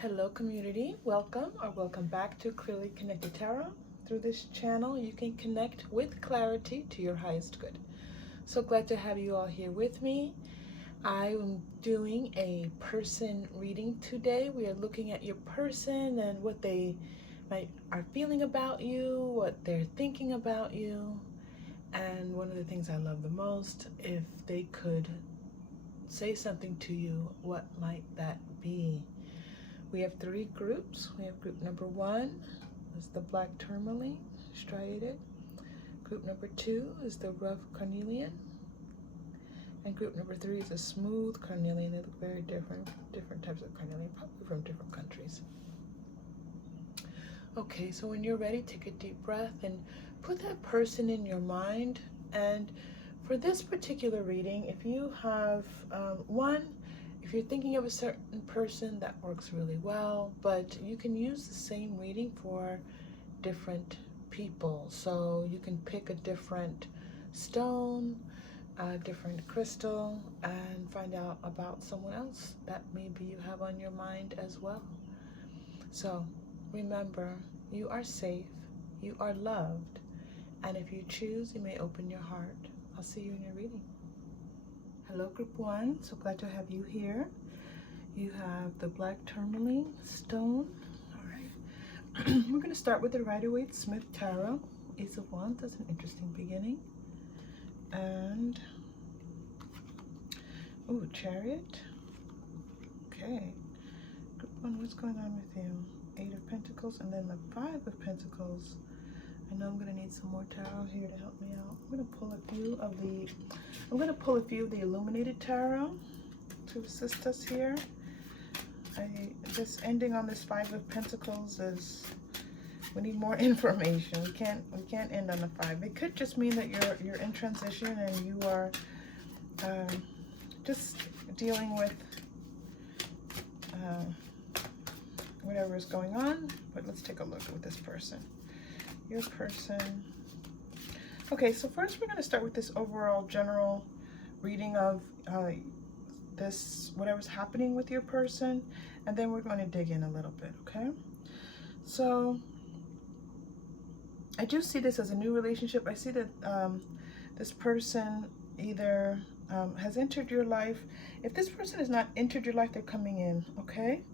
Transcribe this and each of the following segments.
Hello community, welcome or welcome back to Clearly Connected Tarot. Through this channel you can connect with clarity to your highest good. So glad to have you all here with me. I am doing a person reading today. We are looking at your person and what they are feeling about you, what they're thinking about you. And one of the things I love the most, if they could say something to you, what might that be? We have three groups. We have group number 1 is the black tourmaline, striated. Group number 2 is the rough carnelian. And group number 3 is a smooth carnelian. They look very different types of carnelian, probably from different countries. Okay, so when you're ready, take a deep breath and put that person in your mind. And for this particular reading, if you have if you're thinking of a certain person, that works really well, but you can use the same reading for different people. So you can pick a different stone, a different crystal, and find out about someone else that maybe you have on your mind as well. So remember, you are safe, you are loved, and if you choose, you may open your heart. I'll see you in your reading. Hello group 1, so glad to have you here. You have the black tourmaline stone. All right. We're going to start with the Rider-Waite Smith Tarot. Ace of Wands, that's an interesting beginning. And, ooh, Chariot. Okay. Group 1, what's going on with you? 8 of Pentacles and then the 5 of Pentacles. I know I'm going to need some more tarot here to help me out. I'm going to pull a few of the Illuminated Tarot to assist us here. This ending on this 5 of Pentacles is, we need more information. We can't end on the 5. It could just mean that you're in transition and you are just dealing with whatever is going on. But let's take a look at this person. Your person. Okay, so first we're going to start with this overall general reading of this, whatever's happening with your person, and then we're going to dig in a little bit, okay? So I do see this as a new relationship. I see that this person either has entered your life. If this person has not entered your life, they're coming in, okay?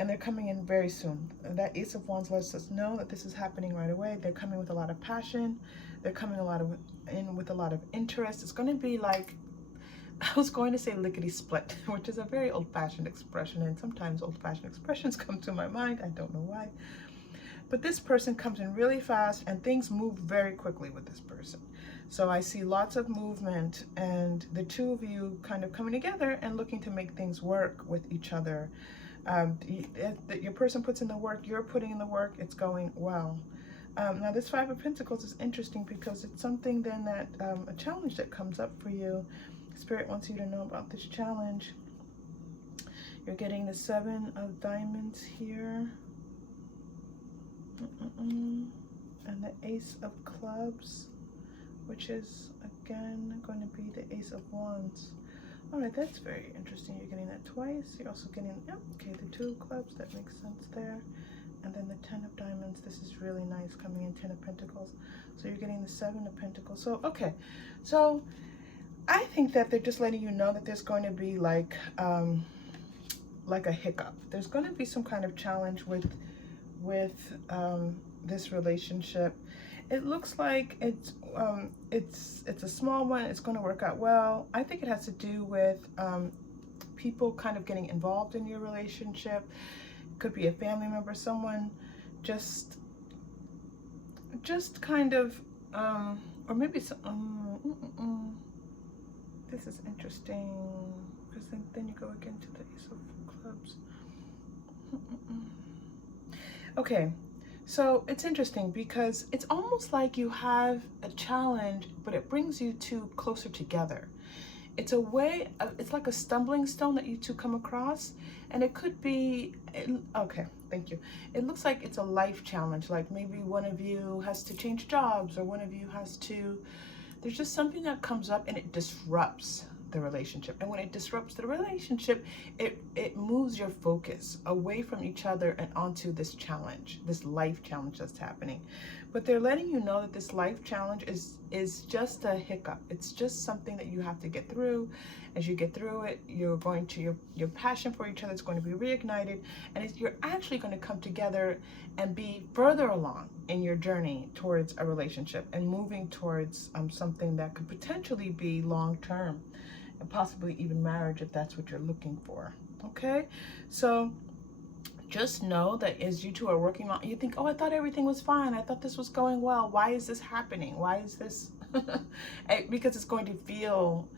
And they're coming in very soon. And that Ace of Wands lets us know that this is happening right away. They're coming with a lot of passion. They're coming in with a lot of interest. It's going to be like, I was going to say lickety split, which is a very old-fashioned expression. And sometimes old-fashioned expressions come to my mind. I don't know why. But this person comes in really fast and things move very quickly with this person. So I see lots of movement and the two of you kind of coming together and looking to make things work with each other. Your person puts in the work, you're putting in the work, it's going well. Now this 5 of Pentacles is interesting because it's something then that, a challenge that comes up for you. Spirit wants you to know about this challenge. You're getting the 7 of Diamonds here. And the Ace of Clubs, which is again going to be the Ace of Wands. All right, that's very interesting. You're getting that twice. You're also getting, yep, okay, the 2 of Clubs. That makes sense there. And then the 10 of Diamonds. This is really nice coming in, 10 of Pentacles. So you're getting the 7 of Pentacles. So, okay. So I think that they're just letting you know that there's going to be like a hiccup. There's going to be some kind of challenge with this relationship. It looks like it's a small one. It's going to work out well. I think it has to do with people kind of getting involved in your relationship. It could be a family member, someone just kind of or maybe some, this is interesting because then you go again to the Ace of Clubs. Okay. So it's interesting because it's almost like you have a challenge, but it brings you two closer together. It's a way of, it's like a stumbling stone that you two come across, and it could be, okay, thank you. It looks like it's a life challenge, like maybe one of you has to change jobs or one of you has to, there's just something that comes up and it disrupts the relationship. And when it disrupts the relationship, it moves your focus away from each other and onto this challenge, this life challenge that's happening. But they're letting you know that this life challenge is just a hiccup. It's just something that you have to get through. As you get through it, you're going to, your passion for each other is going to be reignited, and you're actually going to come together and be further along in your journey towards a relationship and moving towards something that could potentially be long-term and possibly even marriage if that's what you're looking for. Okay, so just know that as you two are working on, you think, oh, I thought everything was fine, I thought this was going well, why is this happening, why is this because it's going to feel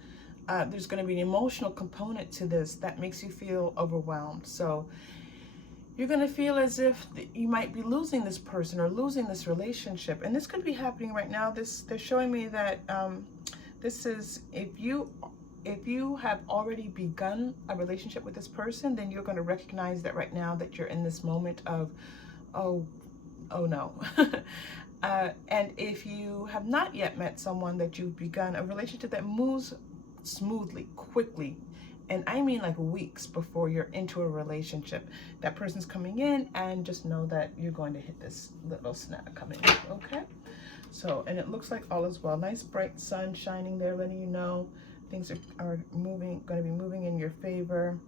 there's going to be an emotional component to this that makes you feel overwhelmed. So you're going to feel as if you might be losing this person or losing this relationship. And this could be happening right now. They're showing me that this is, if you have already begun a relationship with this person, then you're going to recognize that right now that you're in this moment of, oh no. And if you have not yet met someone that you've begun a relationship that moves smoothly, quickly, and I mean like weeks before you're into a relationship, that person's coming in, and just know that you're going to hit this little snag coming up. Okay, so, and it looks like all is well. Nice bright sun shining there, letting you know things are moving, going to be moving in your favor,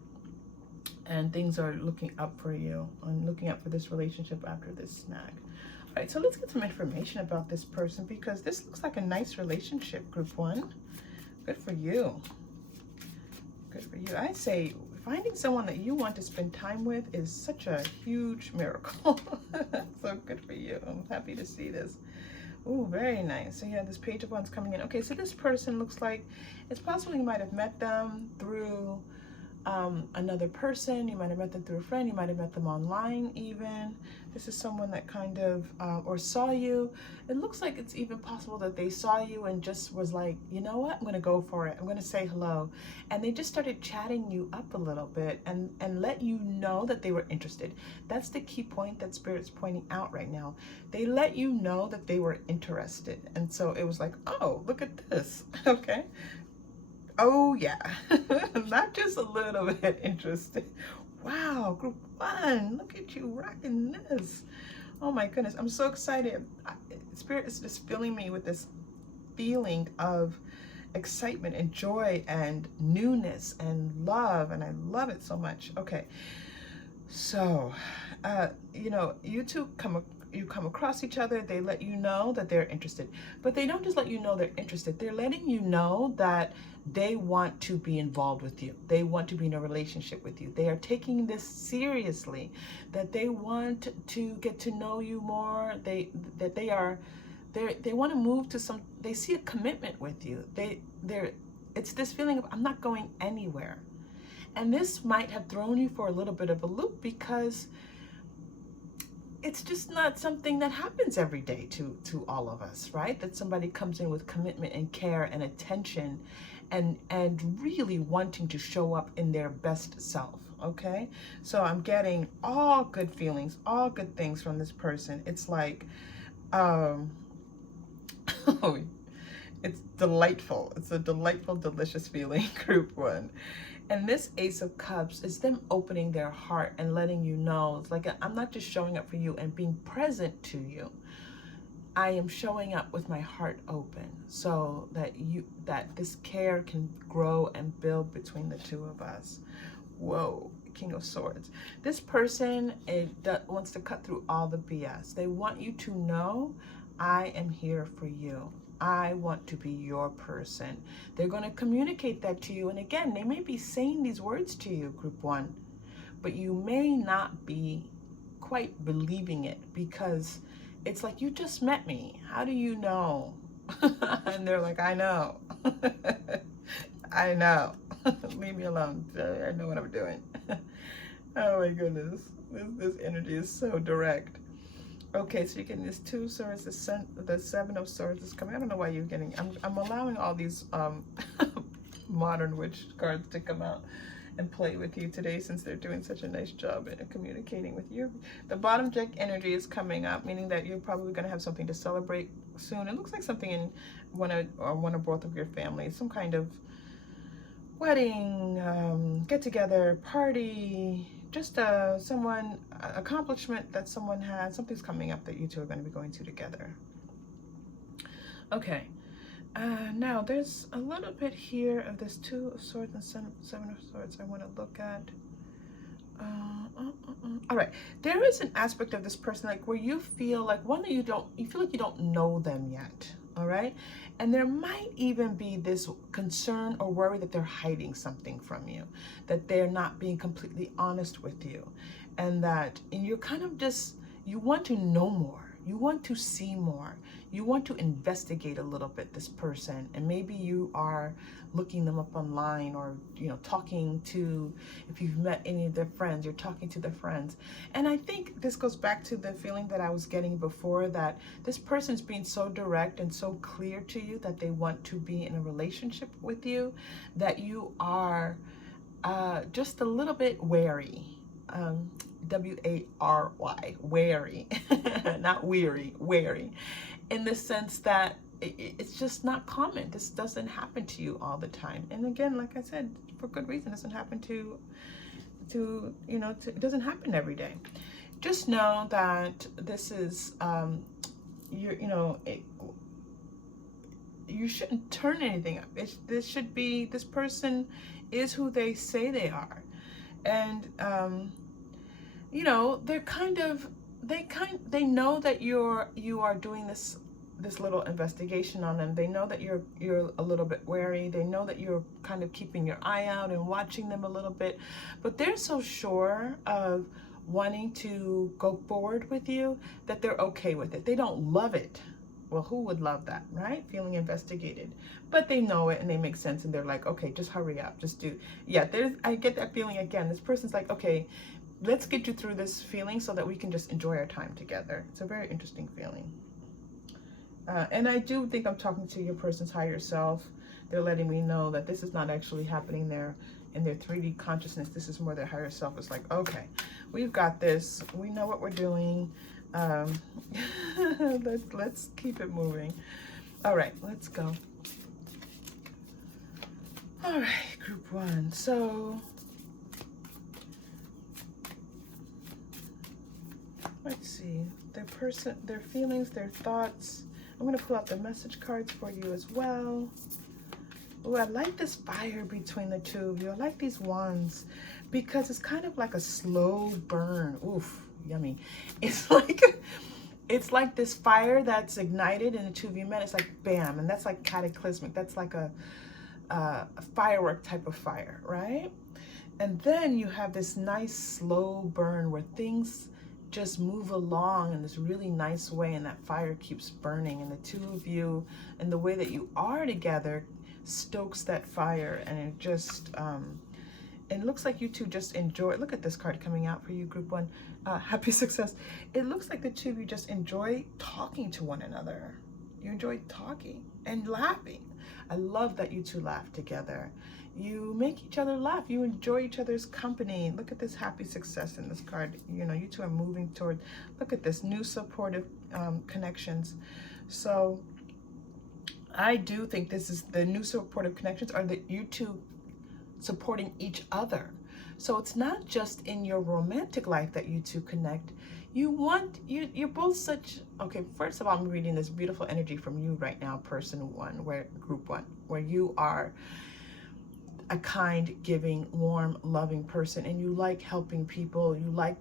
and things are looking up for you and looking up for this relationship after this snag. All right, so let's get some information about this person, because this looks like a nice relationship, group one. Good for you. Good for you. I say finding someone that you want to spend time with is such a huge miracle. So good for you. I'm happy to see this. Oh, very nice. So yeah, this Page of Wands coming in. Okay, so this person looks like it's possible you might have met them through another person. You might have met them through a friend. You might have met them online even. This is someone that kind of, or saw you. It looks like it's even possible that they saw you and just was like, you know what, I'm going to go for it. I'm going to say hello. And they just started chatting you up a little bit and let you know that they were interested. That's the key point that Spirit's pointing out right now. They let you know that they were interested. And so it was like, oh, look at this. Okay. Oh yeah, not just a little bit interested. Wow, group one, look at you rocking this. Oh my goodness, I'm so excited. Spirit is just filling me with this feeling of excitement and joy and newness and love, and I love it so much. Okay, so you know, you two come across each other, they let you know that they're interested. But they don't just let you know they're interested, they're letting you know that they want to be involved with you. They want to be in a relationship with you. They are taking this seriously, that they want to get to know you more. They want to move to some, they see a commitment with you. It's this feeling of, I'm not going anywhere. And this might have thrown you for a little bit of a loop, because it's just not something that happens every day to all of us, right? That somebody comes in with commitment and care and attention and really wanting to show up in their best self, okay? So I'm getting all good feelings, all good things from this person. It's like, it's delightful. It's a delightful, delicious feeling, group one. And this Ace of Cups is them opening their heart and letting you know, it's like, I'm not just showing up for you and being present to you. I am showing up with my heart open, so that this care can grow and build between the two of us. Whoa, King of Swords. This person wants to cut through all the BS. They want you to know, I am here for you. I want to be your person. They're going to communicate that to you. And again, they may be saying these words to you, group one, but you may not be quite believing it, because it's like, you just met me. How do you know? And they're like, I know. I know. Leave me alone. I know what I'm doing. Oh my goodness. This energy is so direct. Okay, so you're getting this Two of Swords, the Seven of Swords is coming. I don't know why you're getting, I'm allowing all these modern witch cards to come out and play with you today, since they're doing such a nice job in communicating with you. The bottom deck energy is coming up, meaning that you're probably going to have something to celebrate soon. It looks like something in one or both of your families, some kind of wedding, get together, party, just someone accomplishment that someone had, something's coming up that you two are going to be going to together. Okay, now there's a little bit here of this Two of Swords and Seven of Swords I want to look at. All right, there is an aspect of this person like where you feel like you feel like you don't know them yet. All right, and there might even be this concern or worry that they're hiding something from you, that they're not being completely honest with you, and you're kind of just, you want to know more, you want to see more, you want to investigate a little bit this person, and maybe you are looking them up online, or talking to, if you've met any of their friends, you're talking to their friends. And I think this goes back to the feeling that I was getting before, that this person's being so direct and so clear to you that they want to be in a relationship with you, that you are just a little bit wary. W-A-R-Y, wary, not weary, wary, in the sense that it's just not common. This doesn't happen to you all the time. And again, like I said, for good reason, it doesn't happen it doesn't happen every day. Just know that this is, you shouldn't turn anything up. This person is who they say they are. And, they know that you are doing this little investigation on them. They know that you're a little bit wary. They know that you're kind of keeping your eye out and watching them a little bit, but they're so sure of wanting to go forward with you that they're okay with it. They don't love it. Well, who would love that, right? Feeling investigated, but they know it and they make sense, and they're like, okay, just hurry up, just do. Yeah, I get that feeling again. This person's like, okay, let's get you through this feeling so that we can just enjoy our time together. It's a very interesting feeling. And I do think I'm talking to your person's higher self. They're letting me know that this is not actually happening there in their 3D consciousness. This is more their higher self. It's like, okay, we've got this. We know what we're doing. Let's keep it moving. All right, let's go. All right, group one. So let's see, their feelings, their thoughts. I'm going to pull out the message cards for you as well. Oh, I like this fire between the two of you. I like these wands because it's kind of like a slow burn. Oof, yummy. It's like this fire that's ignited and the two of you met. It's like bam, and that's like cataclysmic. That's like a firework type of fire, right? And then you have this nice slow burn where things just move along in this really nice way, and that fire keeps burning, and the two of you and the way that you are together stokes that fire, and it just it looks like you two just enjoy. Look at this card coming out for you, group one. Happy success. It looks like the two of you just enjoy talking to one another. You enjoy talking and laughing. I love that you two laugh together. You make each other laugh. You enjoy each other's company. Look at this happy success in this card. You two are moving toward, look at this, new supportive connections. So I do think this is the new supportive connections are that you two supporting each other. So it's not just in your romantic life that you two connect. You're both such, okay, first of all, I'm reading this beautiful energy from you right now, person one, group one, where you are a kind, giving, warm, loving person, and you like helping people. You like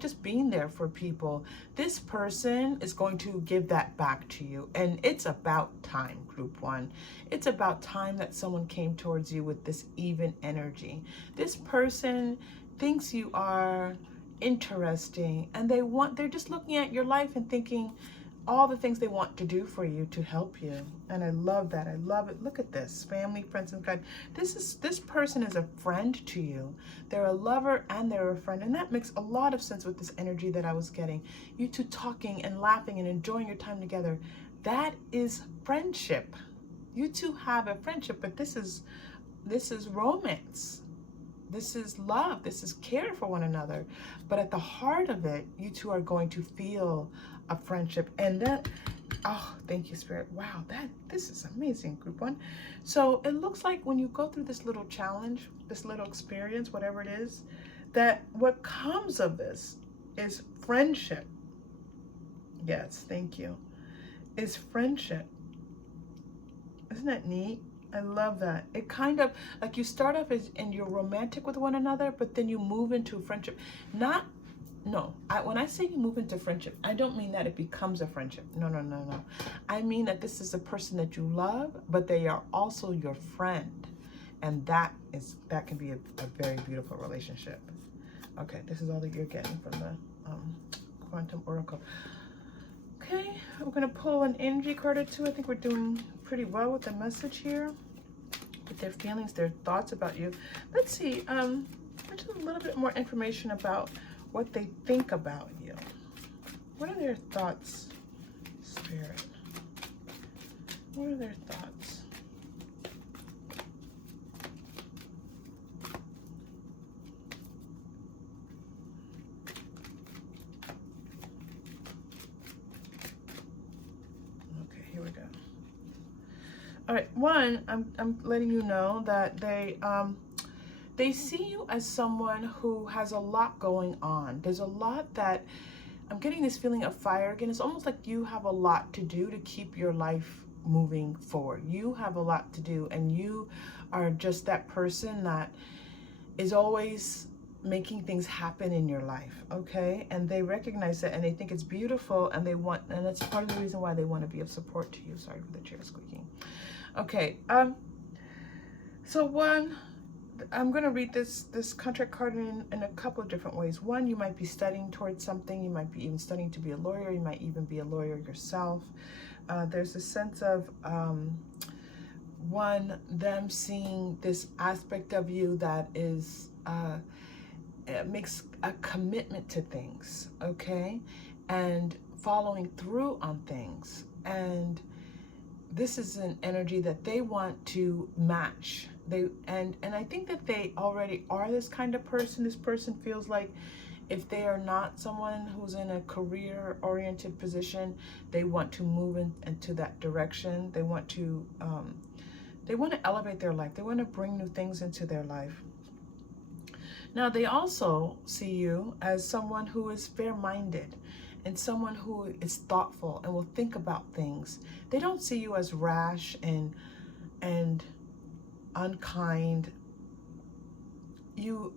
just being there for people. This person is going to give that back to you, and it's about time, group one. It's about time that someone came towards you with this even energy. This person thinks you are interesting, and they're just looking at your life and thinking all the things they want to do for you to help you. And I love that. I love it. Look at this. Family, friends, and God. This person is a friend to you. They're a lover and they're a friend. And that makes a lot of sense with this energy that I was getting. You two talking and laughing and enjoying your time together. That is friendship. You two have a friendship, but this is romance. This is love. This is care for one another. But at the heart of it, you two are going to feel a friendship. And that Oh, thank you, Spirit. Wow, this is amazing, Group 1. So it looks like when you go through this little challenge, this little experience, whatever it is, that what comes of this is friendship. Yes, thank you. Is friendship. Isn't that neat? I love that. It kind of, like you start off as, and you're romantic with one another, but then you move into friendship. When I say you move into friendship, I don't mean that it becomes a friendship. No. I mean that this is a person that you love, but they are also your friend. And that can be a very beautiful relationship. Okay, this is all that you're getting from the Quantum Oracle. Okay, we're going to pull an energy card or two. I think we're doing pretty well with the message here, with their feelings, their thoughts about you. Let's see, just a little bit more information about what they think about you. What are their thoughts, Spirit? What are their thoughts? Okay, here we go. All right, one, I'm letting you know that they see you as someone who has a lot going on. There's a lot that, I'm getting this feeling of fire again. It's almost like you have a lot to do to keep your life moving forward. You have a lot to do, and you are just that person that is always making things happen in your life, okay? And they recognize that, and they think it's beautiful, and and that's part of the reason why they want to be of support to you. Sorry for the chair squeaking. Okay, so one, I'm going to read this contract card in a couple of different ways. One, you might be studying towards something. You might be even studying to be a lawyer. You might even be a lawyer yourself. There's a sense of, one, them seeing this aspect of you that is, it makes a commitment to things, okay? And following through on things. And this is an energy that they want to match. And I think that they already are this kind of person. This person feels like if they are not someone who's in a career-oriented position, they want to move into that direction. They want to elevate their life. They want to bring new things into their life. Now, they also see you as someone who is fair-minded and someone who is thoughtful and will think about things. They don't see you as rash and unkind. You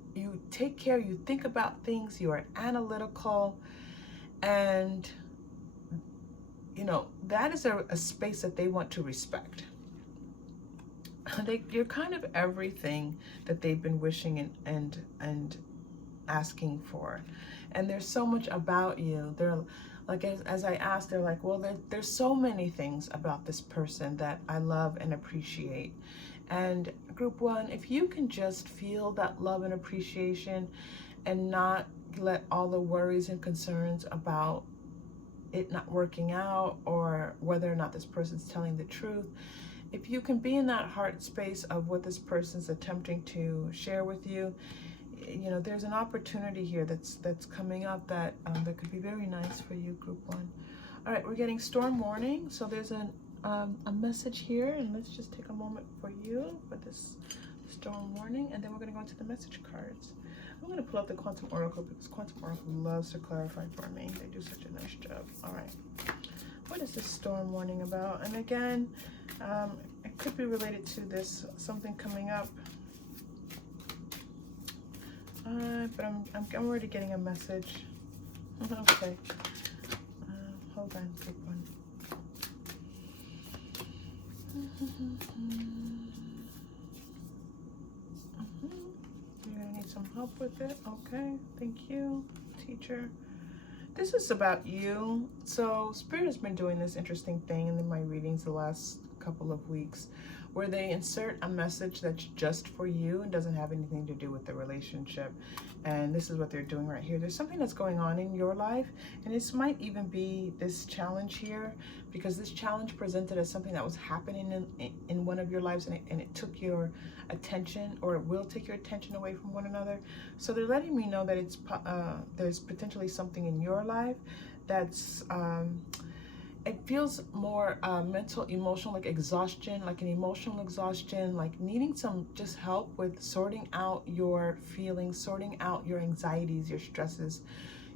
take care, you think about things, you are analytical, and that is a space that they want to respect. You're kind of everything that they've been wishing and asking for. And there's so much about you. They're like, as I asked, they're like, well, there's so many things about this person that I love and appreciate. And Group 1, if you can just feel that love and appreciation and not let all the worries and concerns about it not working out or whether or not this person's telling the truth, if you can be in that heart space of what this person's attempting to share with you, there's an opportunity here that's coming up that could be very nice for you, Group 1. All right, we're getting storm warning. So there's a message here, and let's just take a moment for you for this storm warning, and then we're going to go into the message cards. I'm going to pull out the Quantum Oracle because Quantum Oracle loves to clarify for me. They do such a nice job. All right. What is this storm warning about? And again, it could be related to this, something coming up. But I'm already getting a message. Okay. Hold on, Group 1. You're gonna need some help with it. Okay, thank you, teacher. This is about you. So Spirit has been doing this interesting thing in my readings the last couple of weeks, where they insert a message that's just for you and doesn't have anything to do with the relationship. And this is what they're doing right here. There's something that's going on in your life, and this might even be this challenge here, because this challenge presented as something that was happening in one of your lives, and it took your attention, or it will take your attention away from one another. So they're letting me know that there's potentially something in your life that's it feels more mental, emotional, like exhaustion, like an emotional exhaustion, like needing some just help with sorting out your feelings, sorting out your anxieties, your stresses,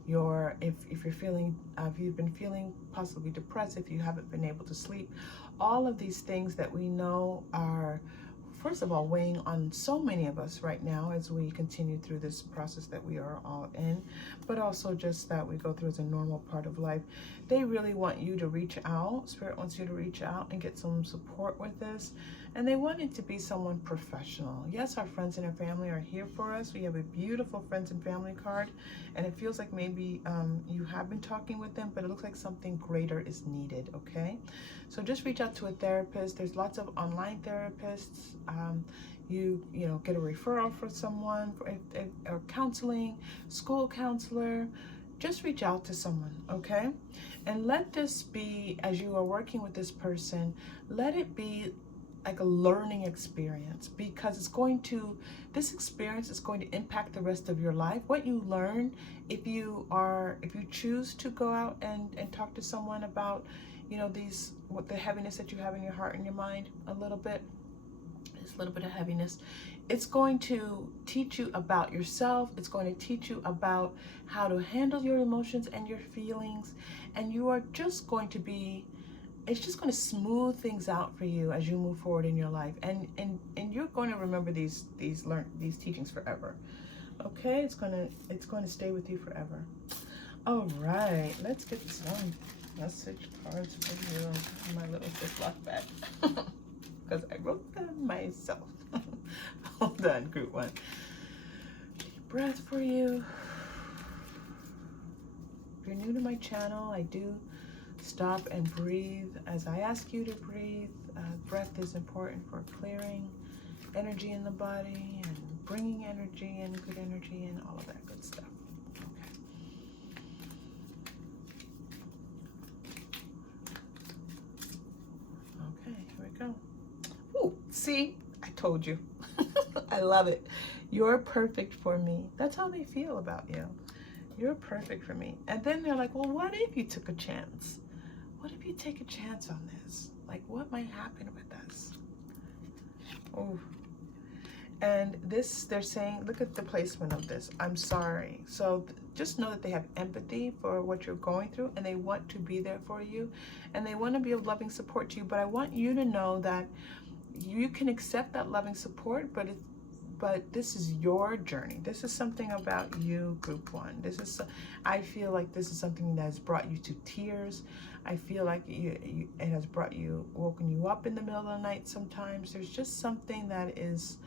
your, if you're feeling, if you've been feeling possibly depressed, if you haven't been able to sleep, all of these things that we know are, first of all, weighing on so many of us right now as we continue through this process that we are all in, but also just that we go through as a normal part of life. They really want you to reach out. Spirit wants you to reach out and get some support with this. And they want it to be someone professional. Yes, our friends and our family are here for us. We have a beautiful friends and family card. And it feels like maybe you have been talking with them, but it looks like something greater is needed, okay? So just reach out to a therapist. There's lots of online therapists. You know, get a referral for someone, or counseling, school counselor. Just reach out to someone, okay? And let this be, as you are working with this person, let it be like a learning experience, because it's going to, this experience is going to impact the rest of your life. What you learn, if you choose to go out and talk to someone about, you know, what the heaviness that you have in your heart and your mind, a little bit of heaviness, it's going to teach you about yourself. It's going to teach you about how to handle your emotions and your feelings, and you are just going to be, it's just going to smooth things out for you as you move forward in your life, and you're going to remember these teachings forever. Okay, it's going to stay with you forever. All right, let's get some message cards for you in my little Ziploc bag because I wrote them myself. Hold on, group one. Deep breath for you. If you're new to my channel, I do stop and breathe as I ask you to breathe. Breath is important for clearing energy in the body and bringing energy in, good energy in, all of that good stuff. Okay, here we go. Ooh, see, I told you. I love it. You're perfect for me. That's how they feel about you. You're perfect for me. And then they're like, well, what if you took a chance? What if you take a chance on this? Like, what might happen with this? Oh, and this, they're saying, look at the placement of this. I'm sorry. So just know that they have empathy for what you're going through, and they want to be there for you, and they want to be of loving support to you. But I want you to know that you can accept that loving support, but this is your journey. This is something about you, group one. I feel like this is something that has brought you to tears. I feel like it has woken you up in the middle of the night sometimes. There's just something that is,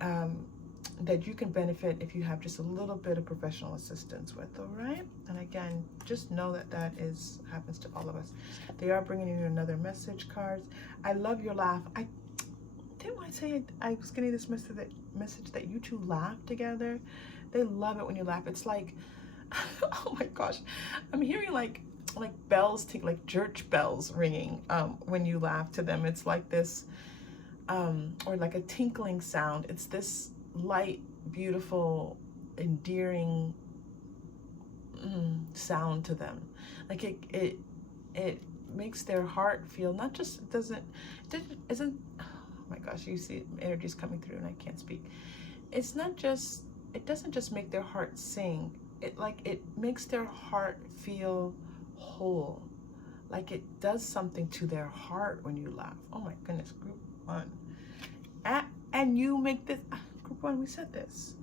that you can benefit if you have just a little bit of professional assistance with, all right? And again, just know that happens to all of us. They are bringing you another message cards. I love your laugh. Didn't I say I was getting this message that you two laugh together? They love it when you laugh. It's like, oh my gosh, I'm hearing like bells, like church bells ringing when you laugh to them. It's like this, or like a tinkling sound. It's this light, beautiful, endearing sound to them. Like it makes their heart feel, not just, isn't, oh my gosh, you see energy's coming through and I can't speak. It's not just, it doesn't just make their heart sing. It makes their heart feel whole. Like it does something to their heart when you laugh. Oh my goodness, group one. And you make this, group one, we said this.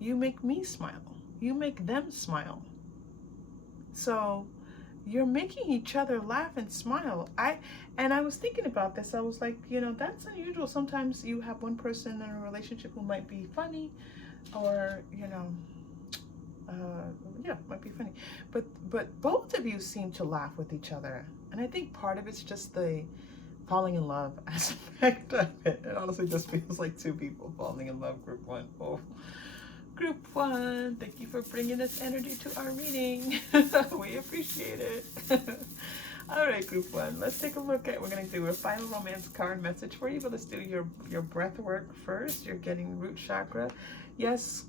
You make me smile. You make them smile. So you're making each other laugh and smile. I was thinking about this. I was like, you know, that's unusual. Sometimes you have one person in a relationship who might be funny, or, you know, yeah, might be funny. But both of you seem to laugh with each other. And I think part of it's just the falling in love aspect of it. It honestly just feels like two people falling in love, group one. Oh. Group one, thank you for bringing this energy to our reading. We appreciate it. All right, group one, let's take a look at, we're going to do a final romance card message for you, but let's do your breath work first. You're getting root chakra. Yes,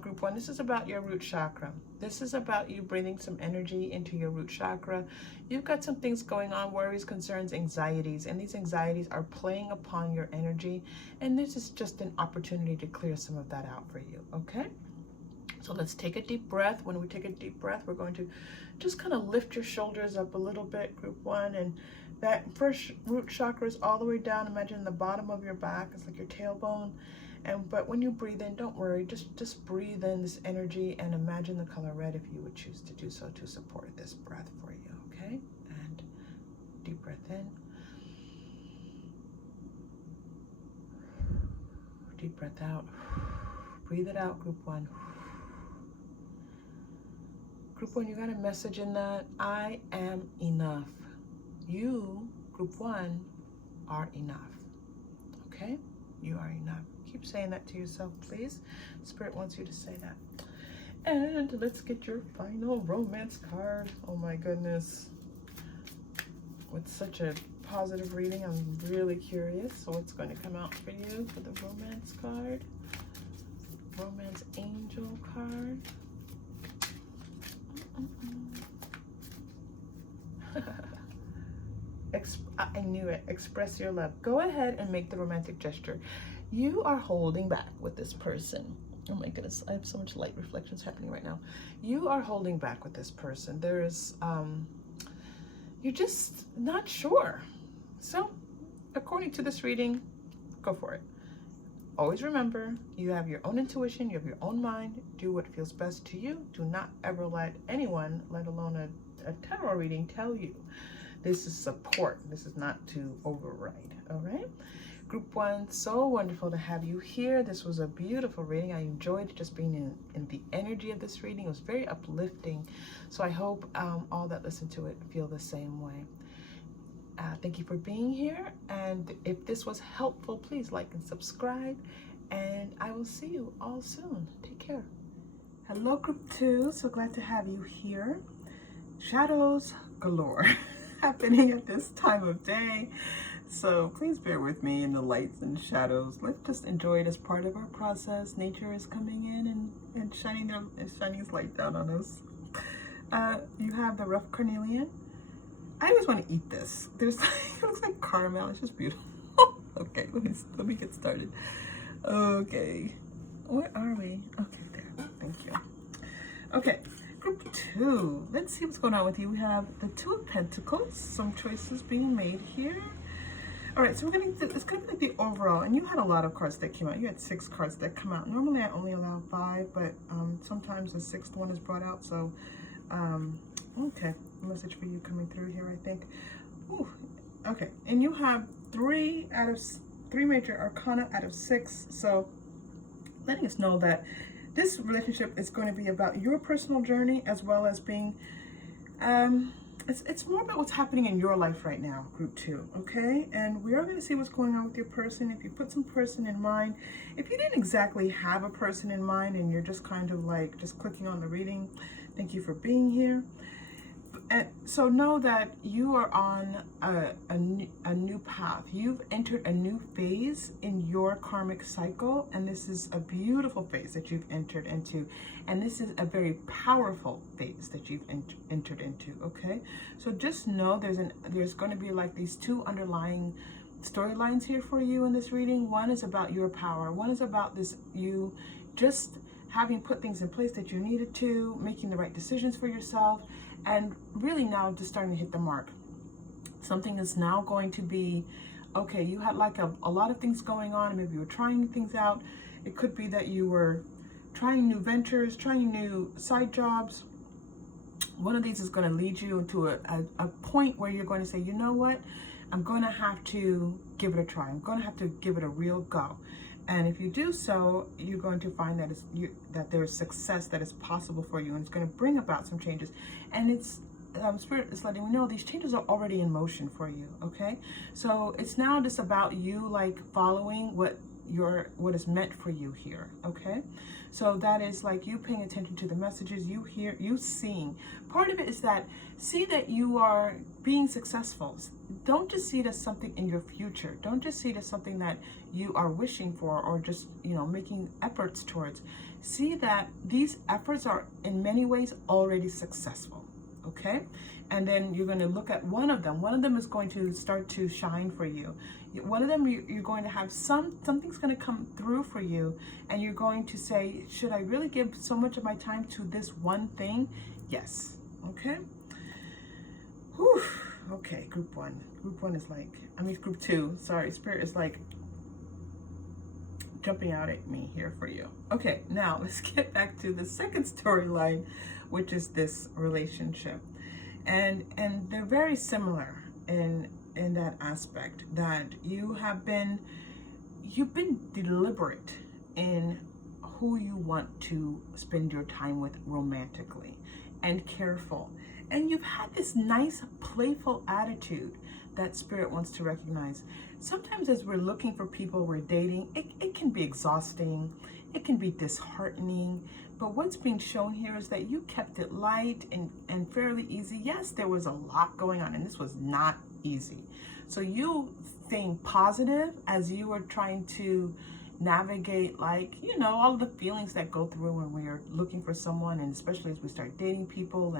Group 1, this is about your root chakra. This is about you bringing some energy into your root chakra. You've got some things going on, worries, concerns, anxieties, and these anxieties are playing upon your energy, and this is just an opportunity to clear some of that out for you, okay? So let's take a deep breath. When we take a deep breath, we're going to just kind of lift your shoulders up a little bit, Group 1, and that first root chakra is all the way down. Imagine the bottom of your back. It's like your tailbone. But when you breathe in, don't worry, just breathe in this energy and imagine the color red if you would choose to do so to support this breath for you, okay? And deep breath in. Deep breath out. Breathe it out, Group 1. Group 1, you got a message in that. I am enough. You, Group 1, are enough, okay? You are enough. Keep saying that to yourself, please. Spirit wants you to say that. And let's get your final romance card. Oh my goodness. With such a positive reading, I'm really curious. So what's going to come out for you for the romance card? Romance angel card. I knew it. Express your love. Go ahead and make the romantic gesture. You are holding back with this person. Oh my goodness, I have so much light reflections happening right now. You are holding back with this person. There's, you're just not sure. So, according to this reading, go for it. Always remember, you have your own intuition, you have your own mind. Do what feels best to you. Do not ever let anyone, let alone a tarot reading, tell you. This is support. This is not to override, all right? Group 1, so wonderful to have you here. This was a beautiful reading. I enjoyed just being in the energy of this reading. It was very uplifting. So I hope all that listen to it feel the same way. Thank you for being here. And if this was helpful, please like and subscribe. And I will see you all soon. Take care. Hello, Group 2. So glad to have you here. Shadows galore happening at this time of day. So please bear with me in the lights and shadows. Let's just enjoy it as part of our process. Nature is coming in and shining its light down on us. You have the rough carnelian. I always want to eat this. There's it looks like caramel. It's just beautiful. Okay, let me get started. Okay, where are we? Okay, there. Thank you. Okay. Group 2, let's see what's going on with you. We have the 2 of Pentacles, some choices being made here. All right, so it's gonna be like the overall, and you had a lot of cards that came out. You had 6 cards that come out. Normally I only allow 5, but sometimes the 6th one is brought out, so, okay, a message for you coming through here, I think. Ooh, okay, and you have 3 major arcana out of 6, so letting us know that this relationship is going to be about your personal journey as well as being, it's more about what's happening in your life right now, Group 2, okay? And we are going to see what's going on with your person. If you put some person in mind, if you didn't exactly have a person in mind and you're just kind of like just clicking on the reading, thank you for being here. And so know that you are on a new path. You've entered a new phase in your karmic cycle, and this is a beautiful phase that you've entered into, and this is a very powerful phase that you've entered into, okay? So just know there's going to be like these 2 underlying storylines here for you in this reading. One is about your power. One is about this you just having put things in place that you needed to, making the right decisions for yourself, and really now just starting to hit the mark. Something is now going to be, okay, you had like a lot of things going on, and maybe you were trying things out. It could be that you were trying new ventures, trying new side jobs. One of these is going to lead you into a point where you're going to say, you know what, I'm going to have to give it a try. I'm going to have to give it a real go. And if you do so, you're going to find that that there's success that is possible for you, and it's going to bring about some changes. And it's Spirit is letting me know these changes are already in motion for you. Okay, so it's now just about you like following what what is meant for you here, okay? So that is like you paying attention to the messages, you hear, you seeing. Part of it is that, see that you are being successful. Don't just see it as something in your future. Don't just see it as something that you are wishing for or just, you know, making efforts towards. See that these efforts are in many ways already successful, okay? And then you're going to look at one of them. One of them is going to start to shine for you. One of them, you're going to have something's going to come through for you, and you're going to say, should I really give so much of my time to this one thing? Yes. Okay. Whew. Okay, group one. Group one is like, I mean, group two, sorry, Spirit is like jumping out at me here for you. Okay, now let's get back to the second storyline, which is this relationship. And they're very similar in that aspect, that you've been deliberate in who you want to spend your time with romantically, and careful. And you've had this nice, playful attitude that Spirit wants to recognize. Sometimes as we're looking for people, we're dating, it can be exhausting, it can be disheartening. But what's being shown here is that you kept it light and fairly easy. Yes, there was a lot going on, and this was not easy. So you staying positive as you were trying to navigate, like, you know, all the feelings that go through when we are looking for someone, and especially as we start dating people,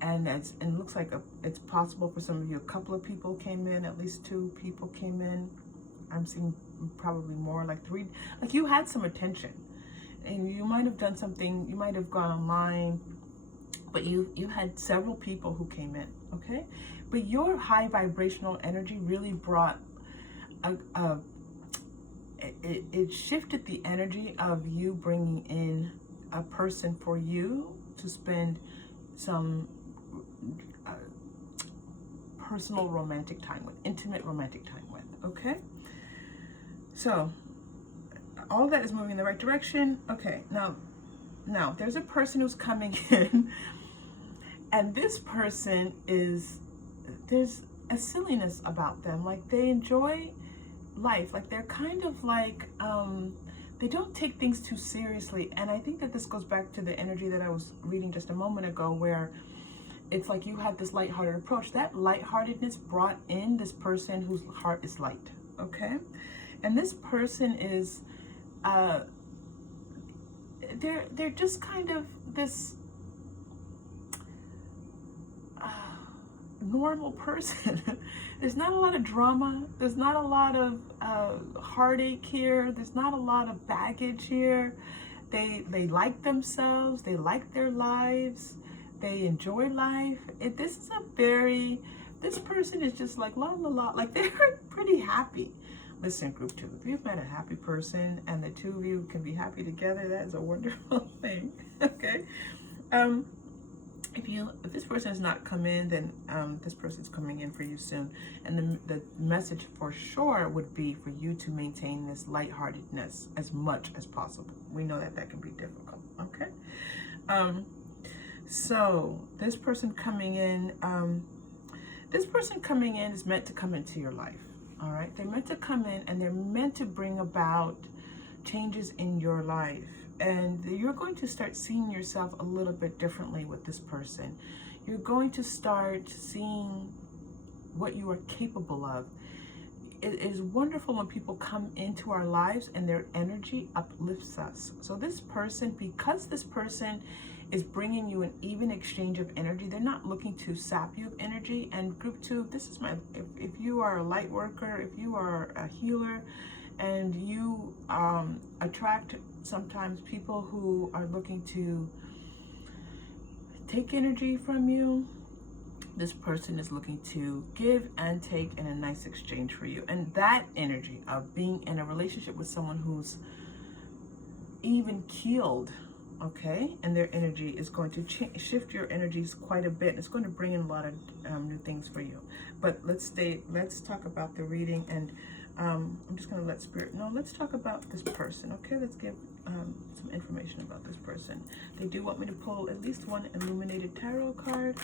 and it looks like it's possible for some of you, a couple of people came in, at least 2 people came in. I'm seeing probably more, like 3. Like you had some attention, and you might have done something, you might have gone online, but you had several people who came in, okay? But your high vibrational energy really brought it shifted the energy of you bringing in a person for you to spend some personal romantic time with, intimate romantic time with, okay? So all that is moving in the right direction. Okay, now there's a person who's coming in, and this person there's a silliness about them. Like they enjoy life. Like they're kind of like, they don't take things too seriously. And I think that this goes back to the energy that I was reading just a moment ago, where it's like you had this lighthearted approach. That lightheartedness brought in this person whose heart is light, okay? And this person is, they're just kind of this normal person. There's not a lot of drama. There's not a lot of heartache here. There's not a lot of baggage here. They like themselves. They like their lives. They enjoy life. This person is just like la la la. Like they're pretty happy. Listen, group 2, if you've met a happy person and the 2 of you can be happy together, that is a wonderful thing. Okay. If this person has not come in, then this person's coming in for you soon. And the message for sure would be for you to maintain this lightheartedness as much as possible. We know that can be difficult, okay? So this person coming in is meant to come into your life, all right? They're meant to come in, and they're meant to bring about changes in your life. And you're going to start seeing yourself a little bit differently with this person. You're going to start seeing what you are capable of. It is wonderful when people come into our lives and their energy uplifts us. So this person, because this person is bringing you an even exchange of energy, they're not looking to sap you of energy. And group 2, this is if you are a light worker, if you are a healer, and you attract sometimes people who are looking to take energy from you, this person is looking to give and take in a nice exchange for you. And that energy of being in a relationship with someone who's even keeled, okay, and their energy is going to shift your energies quite a bit. It's going to bring in a lot of new things for you. But let's talk about the reading, and I'm just going to let Spirit know. Let's talk about this person, okay? Let's give some information about this person. They do want me to pull at least one Illuminated Tarot card.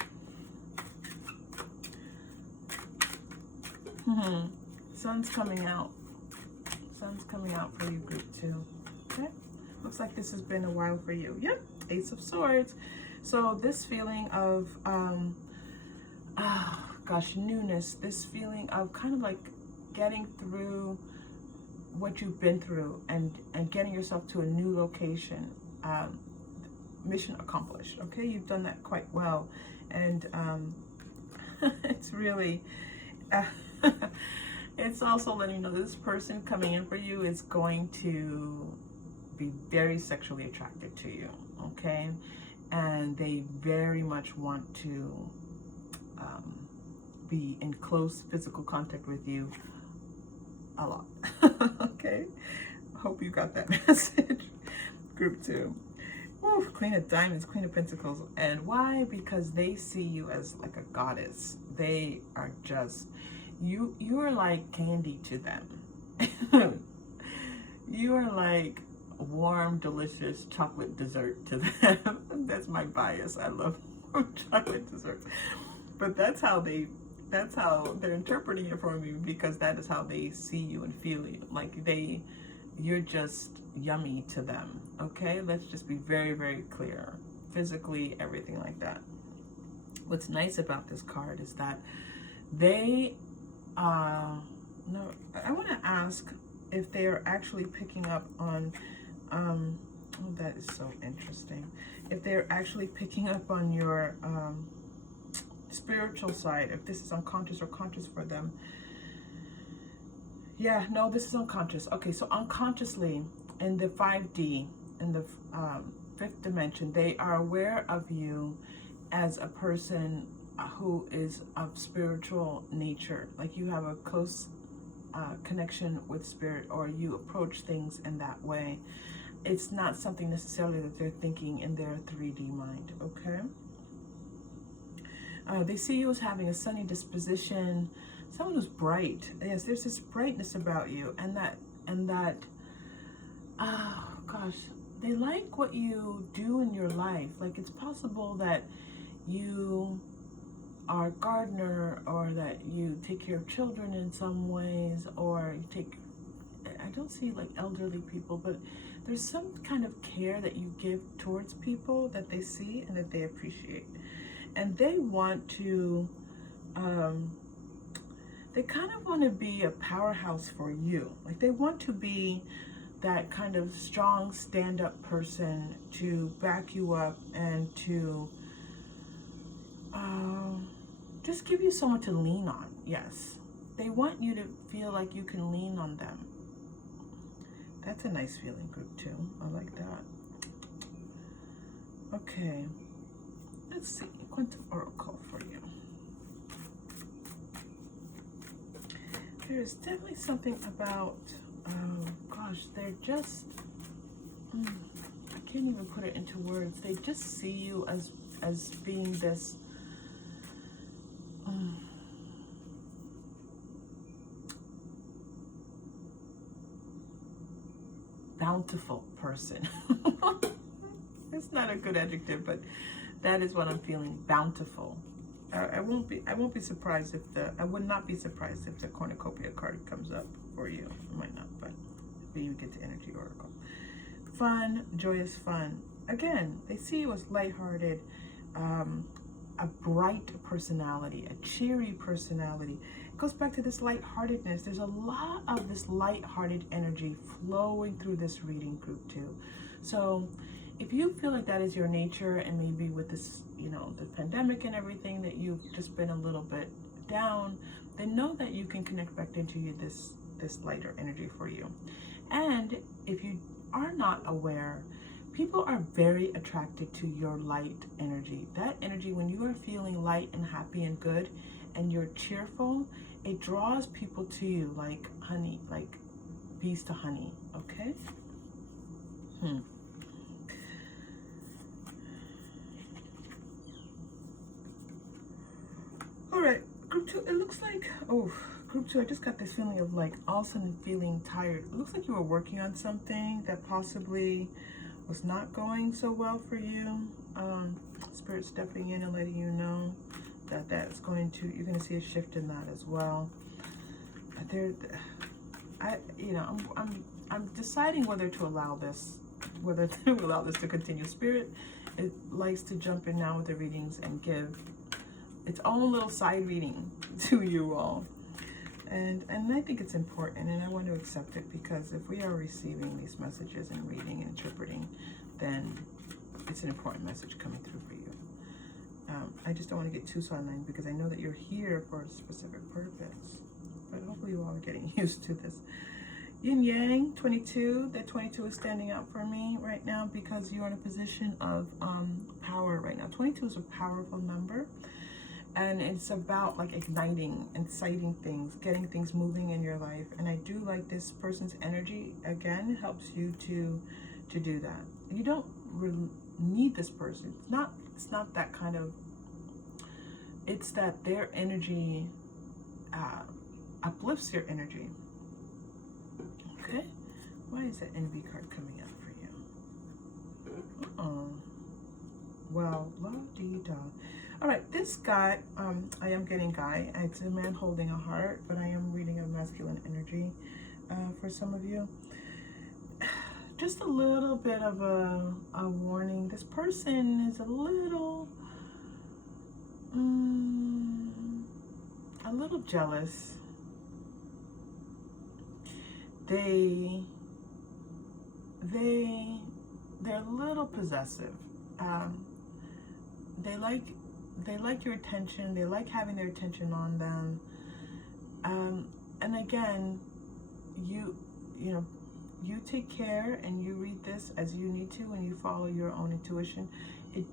Sun's coming out. sun's coming out for you, group 2. Okay, looks like this has been a while for you. Yep, Ace of Swords. So this feeling of oh gosh, newness, this feeling of kind of like getting through what you've been through and getting yourself to a new location. Mission accomplished. Okay, you've done that quite well, and it's really it's also letting you know this person coming in for you is going to be very sexually attracted to you. Okay, and they very much want to be in close physical contact with you a lot. Okay, hope you got that message. Group 2. Woo, Queen of Diamonds, Queen of Pentacles. And why? Because they see you as like a goddess. They are just, you are like candy to them. You are like warm, delicious chocolate dessert to them. That's my bias. I love warm chocolate desserts. But that's how they're interpreting it for me, because that is how they see you and feel you. Like you're just yummy to them. Okay, let's just be very, very clear. Physically, everything like that. What's nice about this card is that they no, I want to ask if they are actually picking up on oh, that is so interesting. If they're actually picking up on your spiritual side, if this is unconscious or conscious for them. Yeah, no, this is unconscious. Okay, so unconsciously in the 5D, in the 5th dimension, they are aware of you as a person who is of spiritual nature. Like you have a close connection with spirit, or you approach things in that way. It's not something necessarily that they're thinking in their 3D mind, okay? They see you as having a sunny disposition, someone who's bright. Yes, there's this brightness about you, and that, oh gosh, they like what you do in your life. Like it's possible that you are a gardener, or that you take care of children in some ways, or you take, I don't see like elderly people, but there's some kind of care that you give towards people that they see and that they appreciate. And they want to, they kind of want to be a powerhouse for you. Like they want to be that kind of strong stand-up person to back you up and to just give you someone to lean on. Yes, they want you to feel like you can lean on them. That's a nice feeling, group 2. I like that. Okay, let's see. Quantum Oracle for you. There's definitely something about, gosh, they're just, I can't even put it into words. They just see you as being this, bountiful person. It's not a good adjective, but that is what I'm feeling. Bountiful. I won't be surprised if I would not be surprised if the cornucopia card comes up for you. It might not, but we get to energy oracle. Fun, joyous fun. Again, they see you as lighthearted, a bright personality, a cheery personality. It goes back to this lightheartedness. There's a lot of this lighthearted energy flowing through this reading, group 2. So if you feel like that is your nature, and maybe with this, you know, the pandemic and everything, that you've just been a little bit down, then know that you can connect back into you this lighter energy for you. And if you are not aware, people are very attracted to your light energy. That energy, when you are feeling light and happy and good, and you're cheerful, it draws people to you like honey, like bees to honey, okay? All right, group 2, it looks like, oh, group 2, I just got this feeling of like all of a sudden feeling tired. It looks like you were working on something that possibly was not going so well for you. Spirit stepping in and letting you know that that's going to, you're going to see a shift in that as well. I'm deciding whether to allow this, to continue. Spirit, it likes to jump in now with the readings and give its own little side reading to you all. And I think it's important, and I want to accept it, because if we are receiving these messages and reading and interpreting, then it's an important message coming through for you. I just don't want to get too sidelined, because I know that you're here for a specific purpose. But hopefully you all are getting used to this. Yin Yang 22, that 22 is standing out for me right now, because you're in a position of power right now. 22 is a powerful number, and it's about like igniting, inciting things, getting things moving in your life. And I do like this person's energy, again, helps you to do that. You don't really need this person. It's not that kind of, it's that their energy uplifts your energy. Okay, why is that NB card coming up for you? Well, la-dee-da. All right, this guy, I am getting guy. It's a man holding a heart, but I am reading a masculine energy for some of you. Just a little bit of a warning. This person is a little jealous. They're a little possessive. They like your attention. They like having their attention on them. And again, you take care and you read this as you need to, and you follow your own intuition.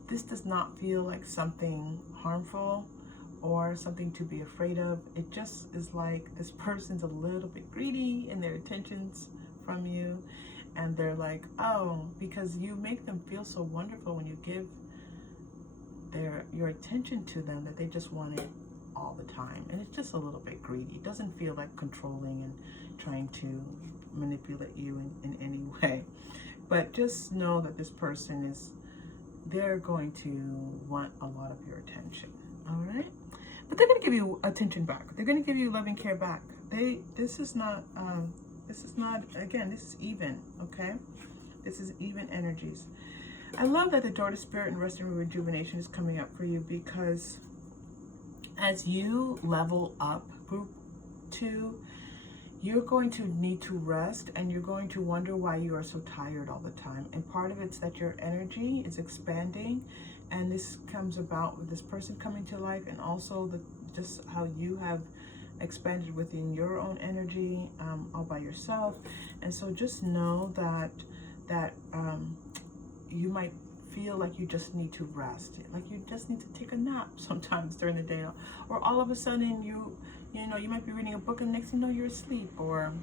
This does not feel like something harmful or something to be afraid of. It just is like this person's a little bit greedy in their attentions from you, and they're like, oh, because you make them feel so wonderful when you give your attention to them, that they just want it all the time. And it's just a little bit greedy. It doesn't feel like controlling and trying to manipulate you in any way. But just know that this person they're going to want a lot of your attention. All right, but they're going to give you attention back. They're going to give you loving care back. This is not again, this is even. Okay, this is even energies. I love that the door to spirit and rest and rejuvenation is coming up for you, because as you level up, group 2, you're going to need to rest, and you're going to wonder why you are so tired all the time. And part of it's that your energy is expanding, and this comes about with this person coming to life, and also just how you have expanded within your own energy all by yourself. And so just know that you might feel like you just need to rest, like you just need to take a nap sometimes during the day, or all of a sudden you might be reading a book and next thing you know you're asleep, or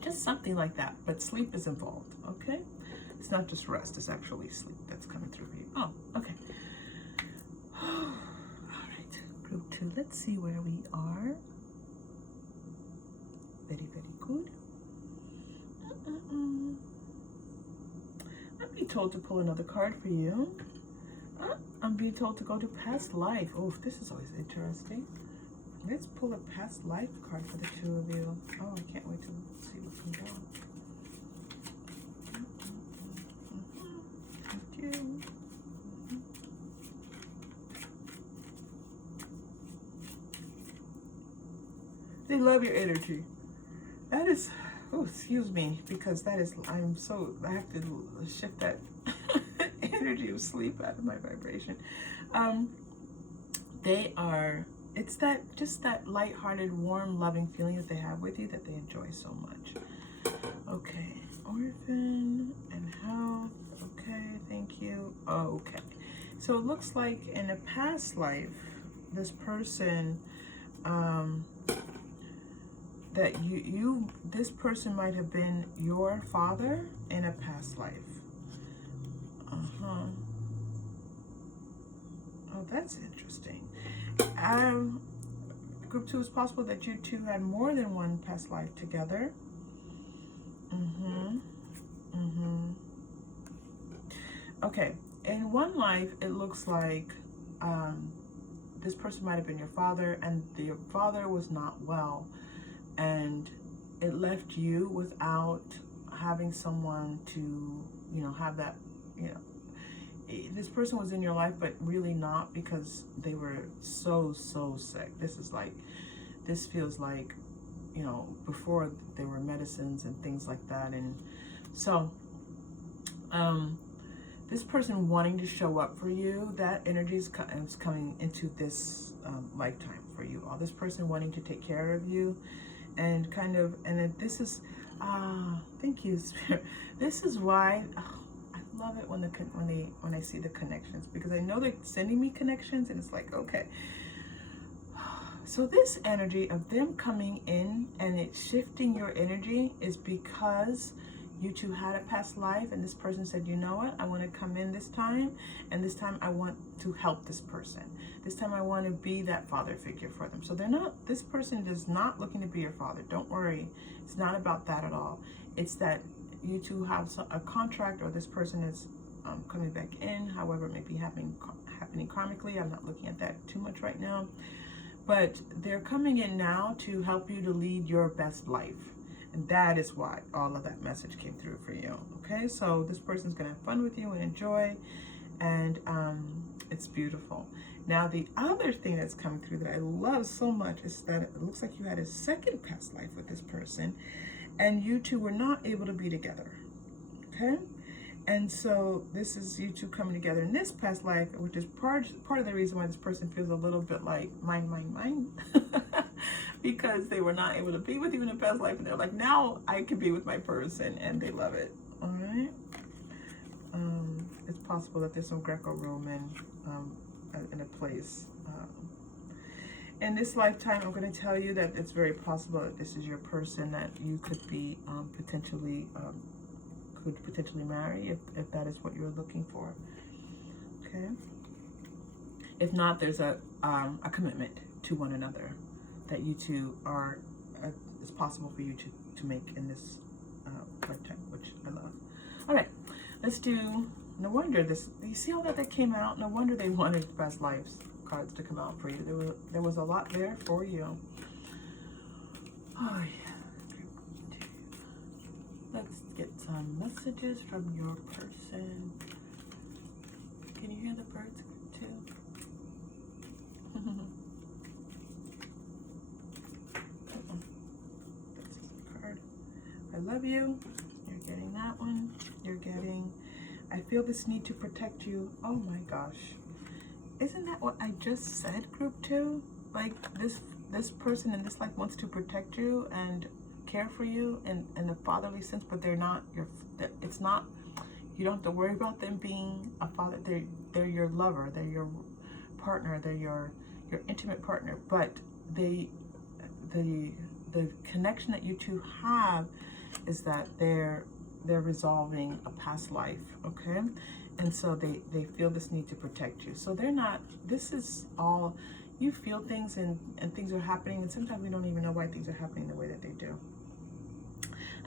just something like that. But sleep is involved. Okay, it's not just rest, it's actually sleep that's coming through for you. Oh, okay. All right, group 2, let's see where we are. Very, very good. I'm being told to pull another card for you. I'm being told to go to past life. Oh, this is always interesting. Let's pull a past life card for the two of you. Oh, I can't wait to see what comes out. Thank you. They love your energy. That is, oh, excuse me, because that is, I have to shift that energy of sleep out of my vibration. It's just that lighthearted, warm, loving feeling that they have with you that they enjoy so much. Okay, orphan and health. Okay, thank you. Okay, so it looks like in a past life, this person, that this person might have been your father in a past life. Oh, that's interesting. Group 2, is possible that you two had more than one past life together. Okay, in one life, it looks like this person might have been your father, and your father was not well, and it left you without having someone to, you know, have that, you know, this person was in your life, but really not, because they were so sick. This feels like, you know, before there were medicines and things like that. And so this person wanting to show up for you, that energy is coming into this lifetime for you. All this person wanting to take care of you, and kind of, and this is, thank you, Spirit. This is why, I love it when I see the connections, because I know they're sending me connections, and it's like, okay. So this energy of them coming in and it shifting your energy is because you two had a past life, and this person said, you know what, I want to come in this time, and this time I want to help this person. This time I want to be that father figure for them. So they're not, this person is not looking to be your father. Don't worry. It's not about that at all. It's that you two have a contract, or this person is coming back in, however it may be happening karmically. I'm not looking at that too much right now. But they're coming in now to help you to lead your best life. And that is why all of that message came through for you. Okay, so this person's going to have fun with you and enjoy. And it's beautiful. Now, the other thing that's coming through that I love so much is that it looks like you had a second past life with this person, and you two were not able to be together. Okay? And so this is you two coming together in this past life, which is part of the reason why this person feels a little bit like mine. Because they were not able to be with you in a past life, and they're like, now I can be with my person, and they love it. All right? It's possible that there's some Greco-Roman in a place. In this lifetime, I'm going to tell you that it's very possible that this is your person that you could be potentially marry, if that is what you're looking for. Okay. If not, there's a commitment to one another that you two are. It's possible for you to make in this lifetime, which I love. All right, let's do. No wonder this. You see all that came out. No wonder they wanted past lives cards to come out for you. There was a lot there for you. Oh yeah. Let's get some messages from your person. Can you hear the birds too? That's the card. I love you. You're getting that one. You're getting, I feel this need to protect you. Oh my gosh. Isn't that what I just said, group 2? Like this person in this life wants to protect you and care for you in a fatherly sense, but they're not your, it's not, you don't have to worry about them being a father. They're your lover, they're your partner, they're your intimate partner, but the connection that you two have is that they're resolving a past life, okay? And so they feel this need to protect you. So they're not, this is all, you feel things and things are happening, and sometimes we don't even know why things are happening the way that they do.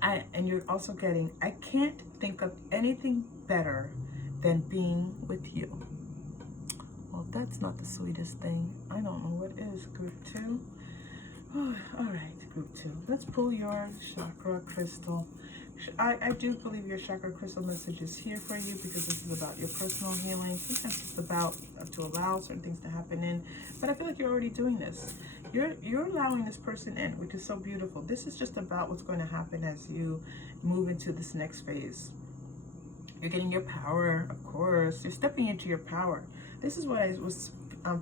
And you're also getting, I can't think of anything better than being with you. Well, that's not the sweetest thing. I don't know what is, group 2. Oh, all right, group 2. Let's pull your chakra crystal. I do believe your chakra crystal message is here for you, because this is about your personal healing. Sometimes it's about to allow certain things to happen in, but I feel like you're already doing this. You're allowing this person in, which is so beautiful. This is just about what's going to happen as you move into this next phase. You're getting your power, of course. You're stepping into your power. This is what I was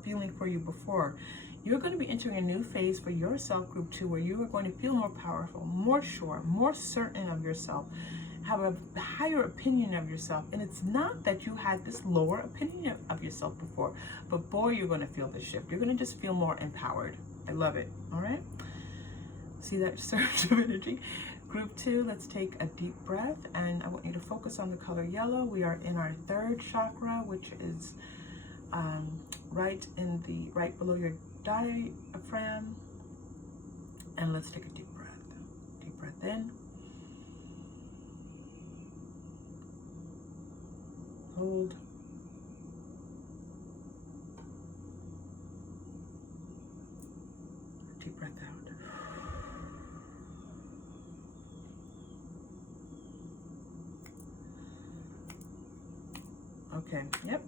feeling for you before. You're going to be entering a new phase for yourself, group 2, where you are going to feel more powerful, more sure, more certain of yourself, have a higher opinion of yourself. And it's not that you had this lower opinion of yourself before, but boy, you're going to feel the shift. You're going to just feel more empowered. I love it. All right. See that surge of energy? Group 2, let's take a deep breath, and I want you to focus on the color yellow. We are in our 3rd chakra, which is right below your diaphragm. And let's take a deep breath. Deep breath in. Hold. Deep breath out. Okay, yep.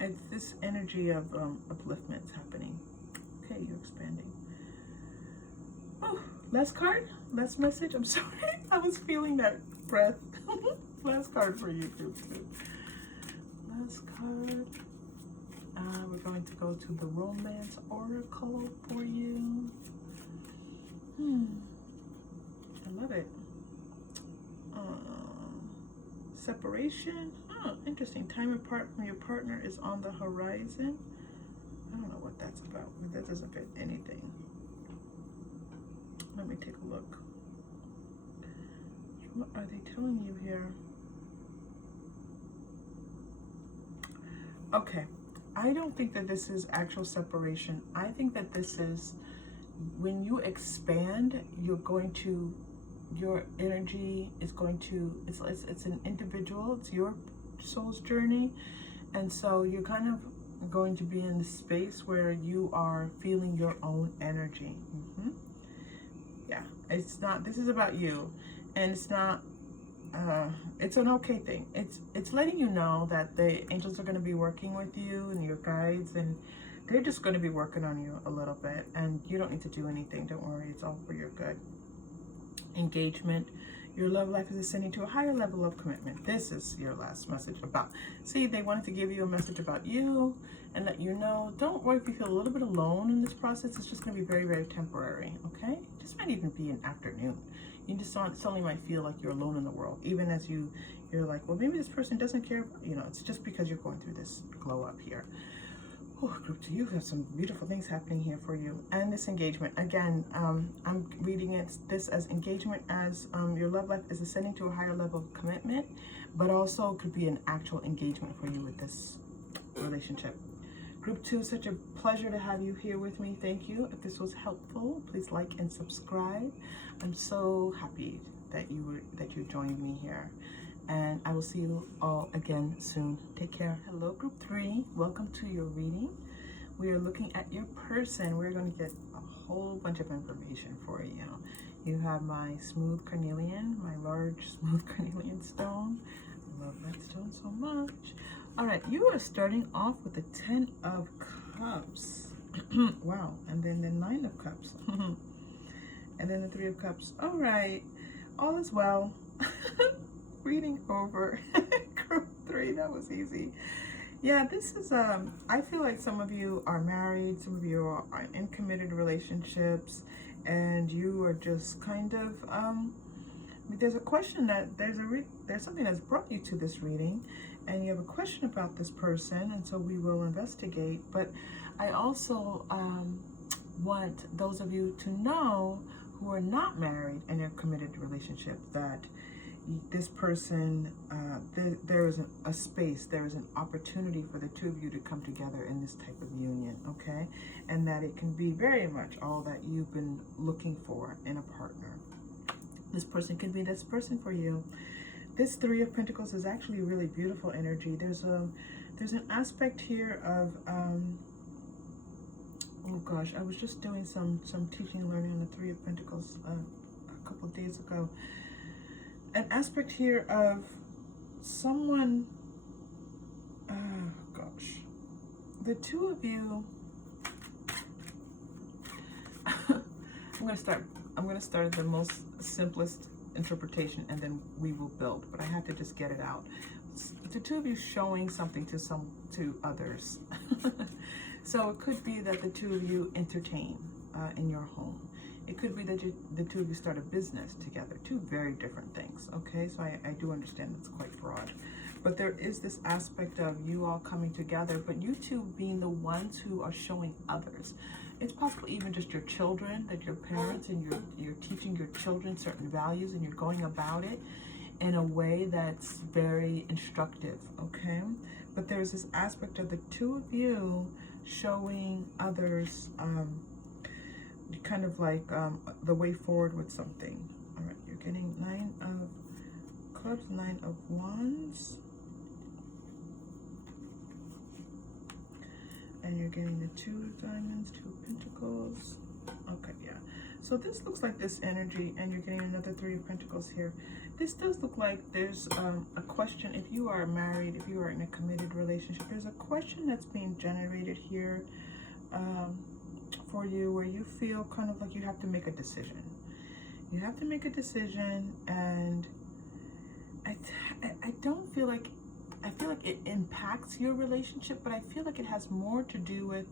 It's this energy of upliftment happening. Okay, you're expanding. Oh, last card, last message. I'm sorry, I was feeling that breath. Last card for you, group 2. Last card. We're going to go to the Romance Oracle for you. I love it. Separation. Oh, interesting. Time apart from your partner is on the horizon. I don't know what that's about, but that doesn't fit anything. Let me take a look. What are they telling you here? Okay, I don't think that this is actual separation. I think that this is when you expand, you're going to, your energy is going to, it's an individual, it's your soul's journey. And so you're kind of going to be in the space where you are feeling your own energy. Yeah, it's not, this is about you. And it's not, it's an okay thing. It's letting you know that the angels are going to be working with you and your guides, and they're just going to be working on you a little bit, and you don't need to do anything. Don't worry, it's all for your good. Engagement. Your love life is ascending to a higher level of commitment. This is your last message about. See, they wanted to give you a message about you and let you know, don't worry if you feel a little bit alone in this process. It's just going to be very, very temporary, okay? This might even be an afternoon. You just suddenly might feel like you're alone in the world, even as you're like, well, maybe this person doesn't care. You know, it's just because you're going through this glow up here. Oh, group 2, you have some beautiful things happening here for you. And this engagement, again, I'm reading this as engagement, as your love life is ascending to a higher level of commitment, but also could be an actual engagement for you with this relationship. Group 2, such a pleasure to have you here with me. Thank you. If this was helpful, please like and subscribe. I'm so happy that you joined me here. And I will see you all again soon. Take care. Hello, group 3. Welcome to your reading. We are looking at your person. We're going to get a whole bunch of information for you. You have my smooth carnelian, my large smooth carnelian stone. I love that stone so much. All right, you are starting off with the 10 of Cups. Wow, and then the 9 of Cups. And then the 3 of Cups. All right, all is well. Reading over. Group 3, that was easy. Yeah, this is, I feel like some of you are married, some of you are in committed relationships, and you are just kind of, there's a question that, there's something that's brought you to this reading, and you have a question about this person, and so we will investigate. But I also want those of you to know who are not married and in a committed relationship that this person, there is a space, there is an opportunity for the two of you to come together in this type of union, okay? And that it can be very much all that you've been looking for in a partner. This person can be this person for you. This 3 of Pentacles is actually a really beautiful energy. There's an aspect here of, oh gosh, I was just doing some teaching and learning on the 3 of Pentacles a couple of days ago. An aspect here of someone, oh gosh, the two of you, I'm going to start at the most simplest interpretation, and then we will build, but I have to just get it out. The two of you showing something to others. So it could be that the two of you entertain in your home. It could be that the two of you start a business together. 2 very different things, okay? So I do understand it's quite broad. But there is this aspect of you all coming together, but you two being the ones who are showing others. It's possible even just your children, that your parents and you're teaching your children certain values, and you're going about it in a way that's very instructive, okay? But there's this aspect of the two of you showing others kind of like the way forward with something. All right, you're getting 9 of Cups, 9 of Wands, and you're getting the 2 of Diamonds, 2 of Pentacles. Okay, yeah. So this looks like this energy, and you're getting another Three of Pentacles here. This does look like there's a question. If you are married, if you are in a committed relationship, there's a question that's being generated here for you, where you feel kind of like you have to make a decision. You have to make a decision, and I don't feel like, I feel like it impacts your relationship, but I feel like it has more to do with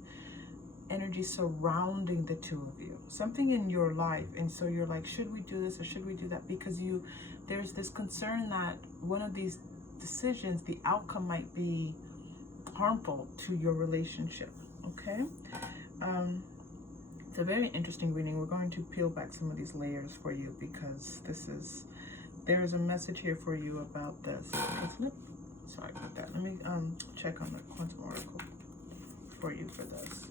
energy surrounding the two of you, something in your life. And so you're like, should we do this or should we do that? Because there's this concern that one of these decisions, the outcome might be harmful to your relationship. Okay. It's a very interesting reading. We're going to peel back some of these layers for you, because there's a message here for you about this. Sorry about that. Let me check on the quantum oracle for you for this.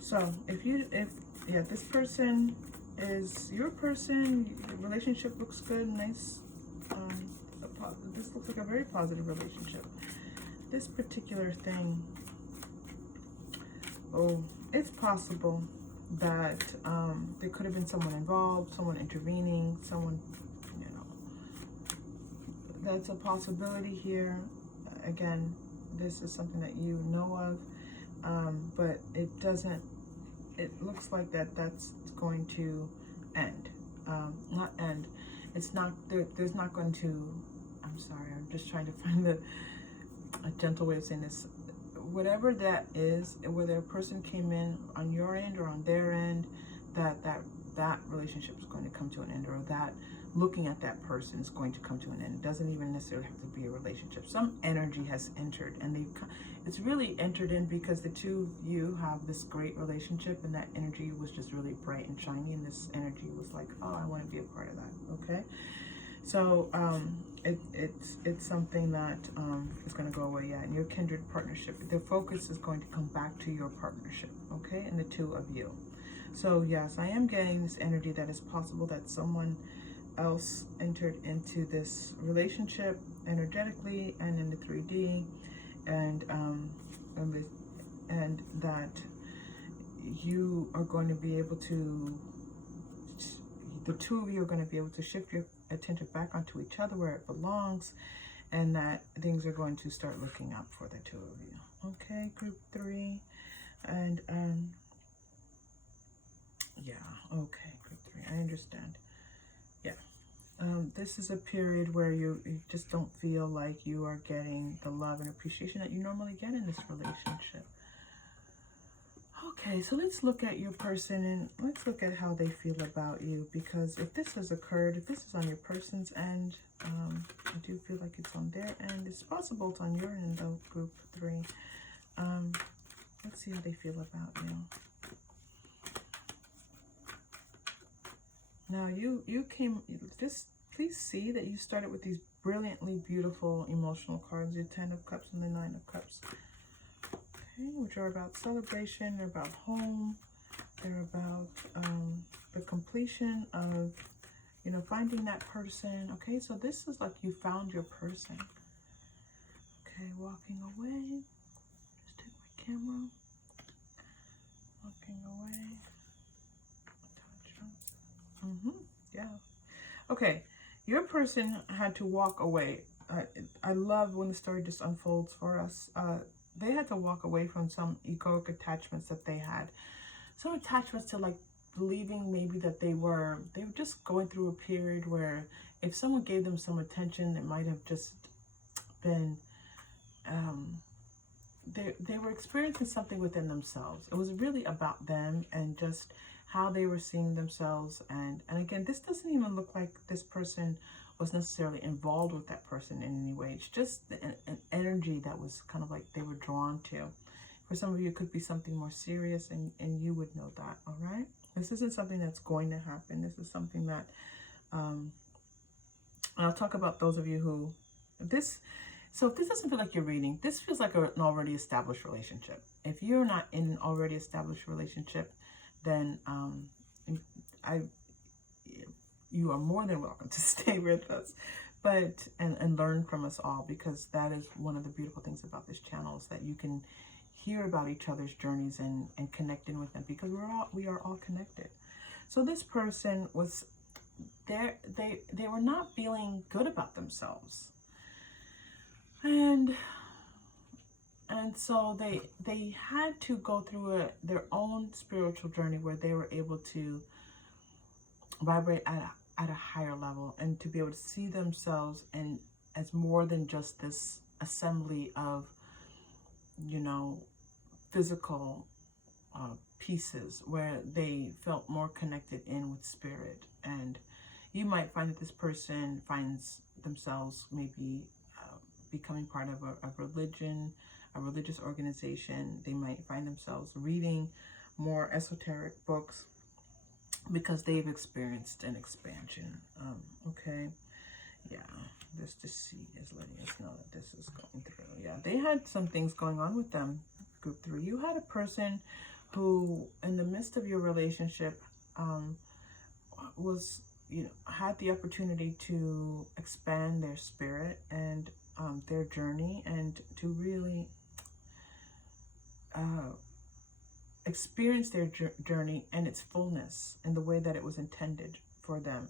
So if this person is your person, the relationship looks good, nice. This looks like a very positive relationship. This particular thing, it's possible that there could have been someone involved, someone intervening, someone, that's a possibility here. Again, this is something that you know of, but it doesn't, it looks like that's going to end. Not end. It's not, there's not going to, I'm sorry, I'm just trying to find a gentle way of saying this. Whatever that is, whether a person came in on your end or on their end, that relationship is going to come to an end, or that looking at that person is going to come to an end. It doesn't even necessarily have to be a relationship. Some energy has entered, and it's really entered in because the two of you have this great relationship, and that energy was just really bright and shiny, and this energy was like, oh, I want to be a part of that. Okay. So it's something that is going to go away. Yeah, in your kindred partnership, the focus is going to come back to your partnership, okay, and the two of you. So yes, I am getting this energy that it's possible that someone else entered into this relationship energetically and in the 3D, and that you are going to be able to, the two of you are going to be able to shift your attention back onto each other where it belongs, and that things are going to start looking up for the two of you. Okay, group 3, and yeah, okay, group 3, I understand. Yeah, this is a period where you just don't feel like you are getting the love and appreciation that you normally get in this relationship. Okay, so let's look at your person, and let's look at how they feel about you, because if this has occurred, if this is on your person's end, I do feel like it's on their end. It's possible it's on your end though, group 3. Let's see how they feel about you. Now you came, just please see that you started with these brilliantly beautiful emotional cards, the 10 of Cups and the 9 of Cups. Okay, which are about celebration, they're about home, they're about the completion of, finding that person. Okay, so this is like you found your person. Okay, walking away. Just take my camera. Walking away. Yeah. Okay, your person had to walk away. I love when the story just unfolds for us. They had to walk away from some egoic attachments that they had. Some attachments to like believing maybe that they were just going through a period where if someone gave them some attention, it might have just been, they were experiencing something within themselves. It was really about them and just how they were seeing themselves. And again, this doesn't even look like this person was necessarily involved with that person in any way. It's just an energy that was kind of like they were drawn to. For some of you, it could be something more serious, and you would know that, all right? This isn't something that's going to happen. This is something that, and I'll talk about those of you who, so if this doesn't feel like you're reading, this feels like an already established relationship. If you're not in an already established relationship, then you are more than welcome to stay with us, and learn from us all, because that is one of the beautiful things about this channel, is that you can hear about each other's journeys and connecting with them, because we are all connected. So this person was there, they were not feeling good about themselves. And so they had to go through their own spiritual journey where they were able to vibrate at a higher level, and to be able to see themselves and as more than just this assembly of, you know, physical pieces, where they felt more connected in with spirit. And you might find that this person finds themselves maybe becoming part of a religion, a religious organization. They might find themselves reading more esoteric books because they've experienced an expansion. Okay, yeah, this deceit is letting us know that this is going through. Yeah, they had some things going on with them. Group 3, you had a person who, in the midst of your relationship, was, you know, had the opportunity to expand their spirit and their journey, and to really experience their journey and its fullness in the way that it was intended for them.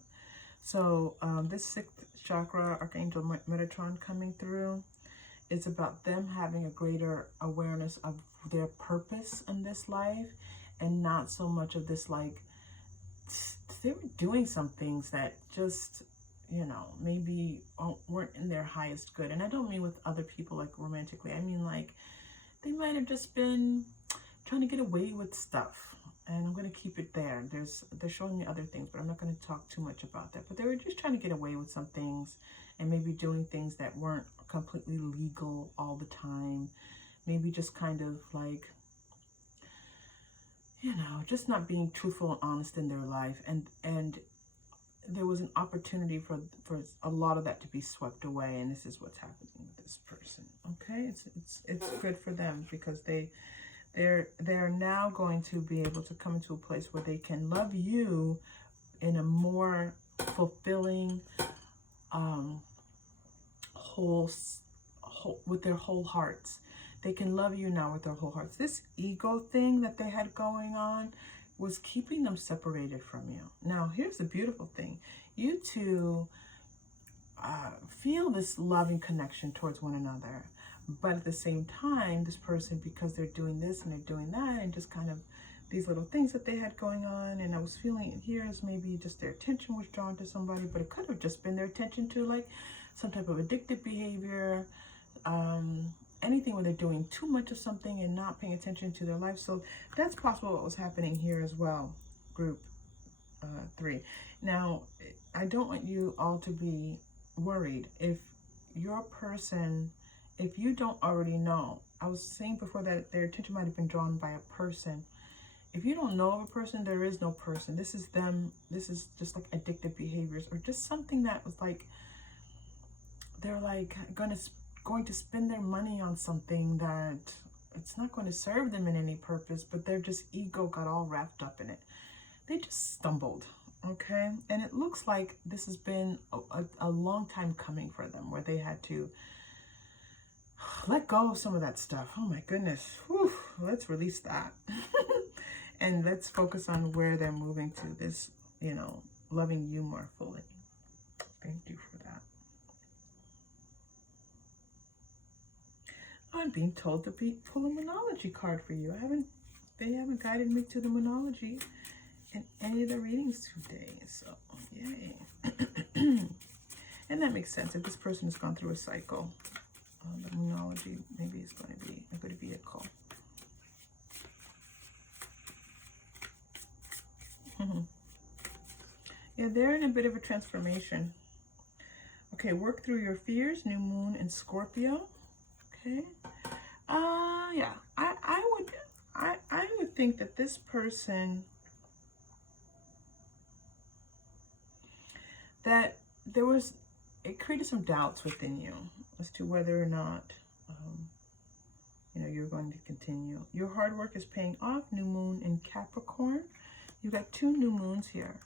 So this 6th chakra, Archangel Metatron coming through, it's about them having a greater awareness of their purpose in this life, and not so much of this, like, they were doing some things that just, you know, maybe weren't in their highest good. And I don't mean with other people, like romantically. I mean, like, they might have just been trying to get away with stuff. And I'm going to keep it there. They're showing me other things, but I'm not going to talk too much about that. But they were just trying to get away with some things, and maybe doing things that weren't completely legal all the time. Maybe just kind of like, you know, just not being truthful and honest in their life. And there was an opportunity for a lot of that to be swept away. And this is what's happening with this person. Okay, it's good for them, because they're now going to be able to come into a place where they can love you in a more fulfilling, whole with their whole hearts. They can love you now with their whole hearts. This ego thing that they had going on was keeping them separated from you. Now, here's the beautiful thing. You two feel this loving connection towards one another. But at the same time, this person, because they're doing this and they're doing that, and just kind of these little things that they had going on, and I was feeling it here as maybe just their attention was drawn to somebody, but it could have just been their attention to, like, some type of addictive behavior, anything where they're doing too much of something and not paying attention to their life. So that's possible what was happening here as well, group 3. Now, I don't want you all to be worried if your person, if you don't already know. I was saying before that their attention might have been drawn by a person. If you don't know of a person, there is no person. This is them. This is just like addictive behaviors, or just something that was like, they're like going to spend their money on something that it's not going to serve them in any purpose, but their just ego got all wrapped up in it. They just stumbled. Okay, and it looks like this has been a long time coming for them, where they had to let go of some of that stuff. Oh my goodness. Whew. Let's release that. And let's focus on where they're moving to, this, you know, loving you more fully. Thank you for that. I'm being told to pull a Moonology card for you. They haven't guided me to the Moonology in any of the readings today, so yay. And that makes sense. If this person has gone through a cycle, the Moonology maybe is going to be a good vehicle. Yeah, they're in a bit of a transformation. Okay, work through your fears, new moon in Scorpio. Okay. Yeah, I would think that this person, that it created some doubts within you as to whether or not, you know, you're going to continue. Your hard work is paying off, new moon in Capricorn. You've got 2 new moons here.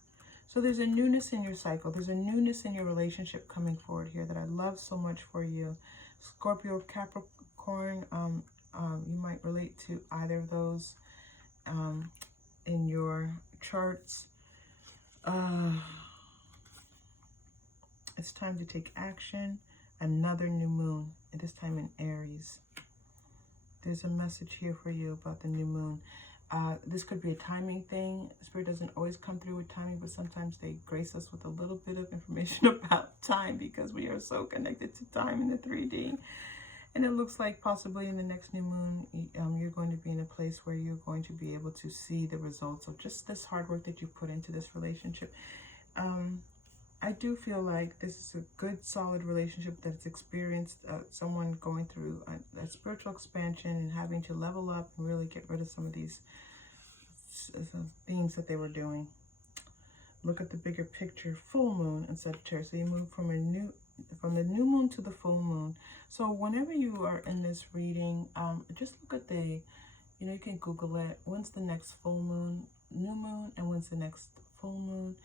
So there's a newness in your cycle. There's a newness in your relationship coming forward here that I love so much for you. Scorpio, Capricorn, You might relate to either of those in your charts. It's time to take action. Another new moon, at this time in Aries. There's a message here for you about the new moon. This could be a timing thing. Spirit doesn't always come through with timing, but sometimes they grace us with a little bit of information about time because we are so connected to time in the 3D. And it looks like possibly in the next new moon, you're going to be in a place where you're going to be able to see the results of just this hard work that you put into this relationship. I do feel like this is a good, solid relationship that's experienced someone going through a spiritual expansion and having to level up and really get rid of some of these things that they were doing. Look at the bigger picture. Full moon in Sagittarius. So you move from the new moon to the full moon. So whenever you are in this reading, just look at the, you can Google it. When's the next full moon, new moon, and when's the next full moon?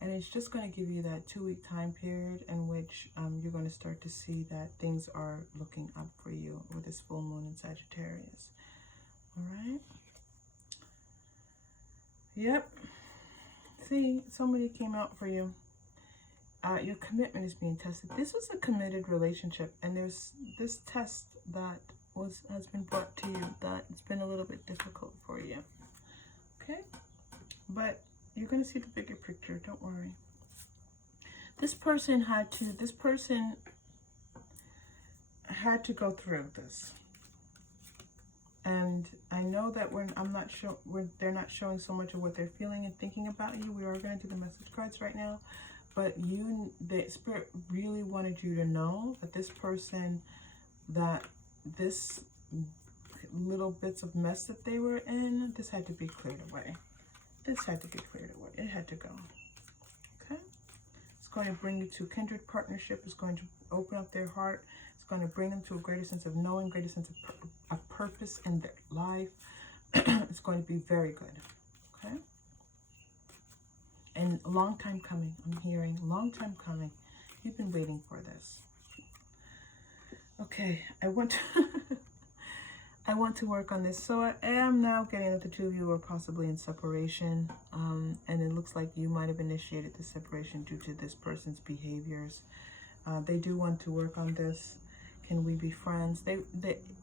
And it's just going to give you that 2-week time period in which you're going to start to see that things are looking up for you with this full moon in Sagittarius. All right. Yep. See, somebody came out for you. Your commitment is being tested. This was a committed relationship, and there's this test that has been brought to you that it's been a little bit difficult for you. Okay? But you're going to see the bigger picture. Don't worry. This person had to go through this. And I know that they're not showing so much of what they're feeling and thinking about you. We are going to do the message cards right now. But the Spirit really wanted you to know that this person, that this little bits of mess that they were in, this had to be cleared away. This had to be cleared away. It had to go. Okay? It's going to bring you to kindred partnership. It's going to open up their heart. It's going to bring them to a greater sense of knowing, greater sense of purpose in their life. It's going to be very good. Okay? And a long time coming. I'm hearing long time coming. You've been waiting for this. Okay, I want to work on this. So I am now getting that the two of you are possibly in separation. And it looks like you might have initiated the separation due to this person's behaviors. They do want to work on this. Can we be friends?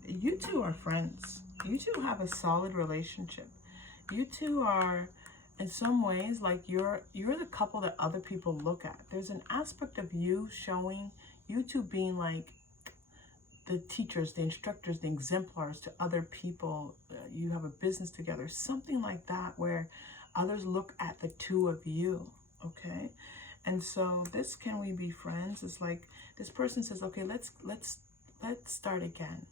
You two are friends. You two have a solid relationship. You two are, in some ways, like you're the couple that other people look at. There's an aspect of you showing, you two being like the teachers, the instructors, the exemplars to other people. You have a business together, something like that, where others look at the two of you. Okay, and so this "can we be friends" is like this person says, okay, let's start again.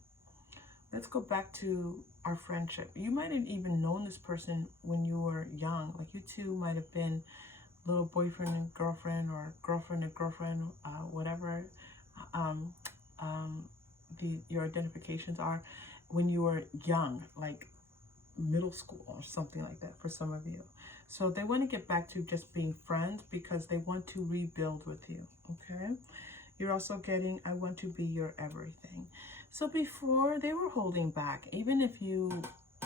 Let's go back to our friendship. You might have even known this person when you were young. Like you two might have been little boyfriend and girlfriend, or girlfriend and girlfriend, whatever your identifications are, when you were young, like middle school or something like that for some of you. So they want to get back to just being friends because they want to rebuild with you. Okay? You're also getting, I want to be your everything. So before, they were holding back. Even if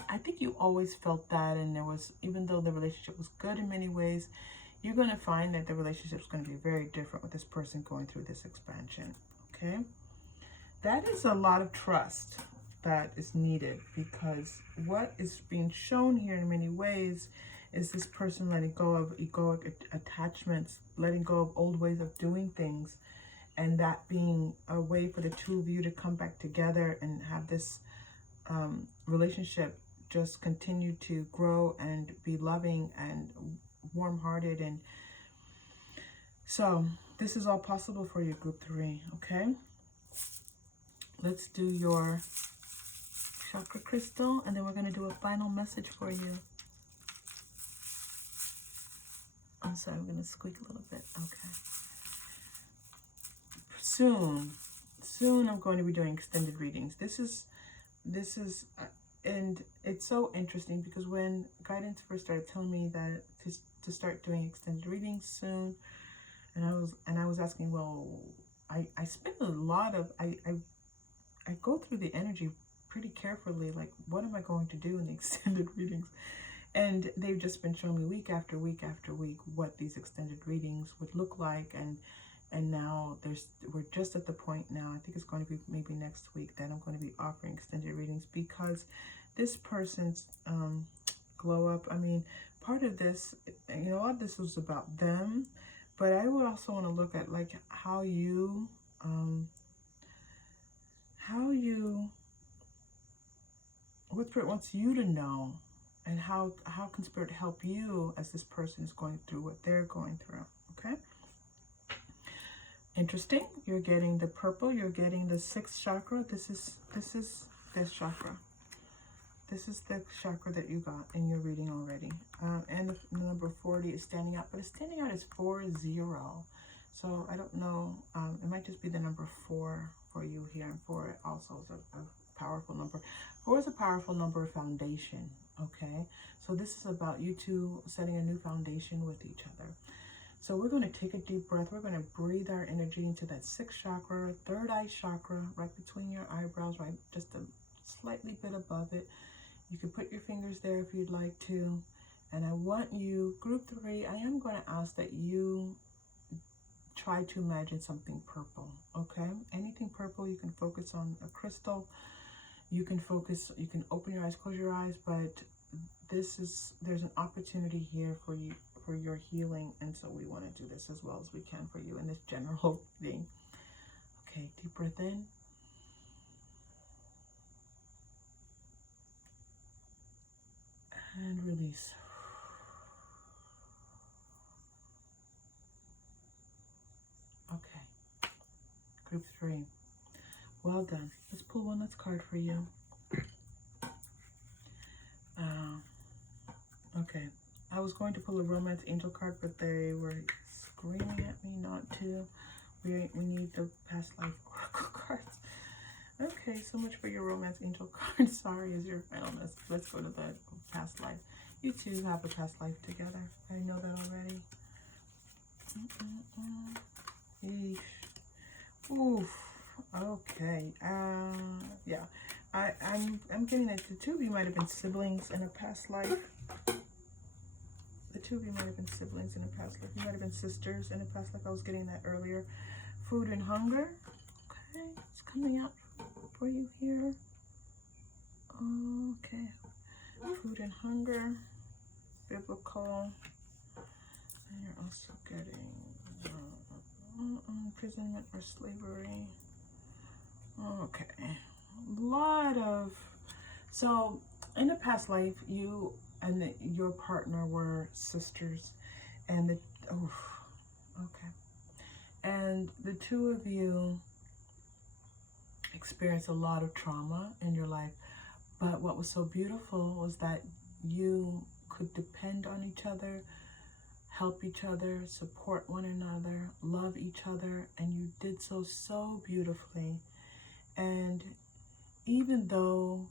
I think you always felt that, and there was, even though the relationship was good in many ways, you're going to find that the relationship is going to be very different with this person going through this expansion. Okay? That is a lot of trust that is needed, because what is being shown here in many ways is this person letting go of egoic attachments, letting go of old ways of doing things, and that being a way for the two of you to come back together and have this relationship just continue to grow and be loving and warm-hearted. And so this is all possible for you, group 3. Okay, let's do your chakra crystal, and then we're going to do a final message for you. I'm sorry, I'm going to squeak a little bit. Okay. Soon I'm going to be doing extended readings. This is and it's so interesting because when guidance first started telling me that to start doing extended readings soon, and I was asking, well, I spend a lot of I go through the energy pretty carefully, like, what am I going to do in the extended readings? And they've just been showing me week after week after week what these extended readings would look like. And now we're just at the point now, I think it's going to be maybe next week, that I'm going to be offering extended readings, because this person's glow up, I mean, part of this, you know, a lot of this was about them, but I would also want to look at like how you what Spirit wants you to know, and how can Spirit help you as this person is going through what they're going through. Okay, interesting. You're getting the purple, you're getting the 6th chakra. This is this chakra. This is the chakra that you got in your reading already. And the number 40 is standing out, but it's standing out as 40. So I don't know, it might just be the number 4 for you here. And 4 also is a powerful number. 4 is a powerful number of foundation, okay? So this is about you two setting a new foundation with each other. So we're going to take a deep breath. We're going to breathe our energy into that 6th chakra, 3rd eye chakra, right between your eyebrows, right just a slightly bit above it. You can put your fingers there if you'd like to. And I want you, group 3, I am going to ask that you try to imagine something purple, okay? Anything purple. You can focus on a crystal. You can focus, you can open your eyes, close your eyes, but there's an opportunity here for you, for your healing. And so we want to do this as well as we can for you in this general thing. Okay, deep breath in. And release. Okay, group 3. Well done. Let's pull one last card for you. Okay, I was going to pull a romance angel card, but they were screaming at me not to. We need the past life oracle cards. Okay, so much for your romance angel card. Sorry is your final message. Let's go to the past life. You two have a past life together. I know that already. Yeesh. Oof. Okay. Yeah. I'm getting that the two of you might have been siblings in a past life. The two of you might have been siblings in a past life. You might have been sisters in a past life. I was getting that earlier. Food and hunger. Okay, it's coming out for you here. Okay. Food and hunger. Biblical. And you're also getting imprisonment or slavery. Okay. A lot of... So, in a past life, you and your partner were sisters. And the... Oh, okay. And the two of you experienced a lot of trauma in your life. But what was so beautiful was that you could depend on each other, help each other, support one another, love each other, and you did so beautifully. And even though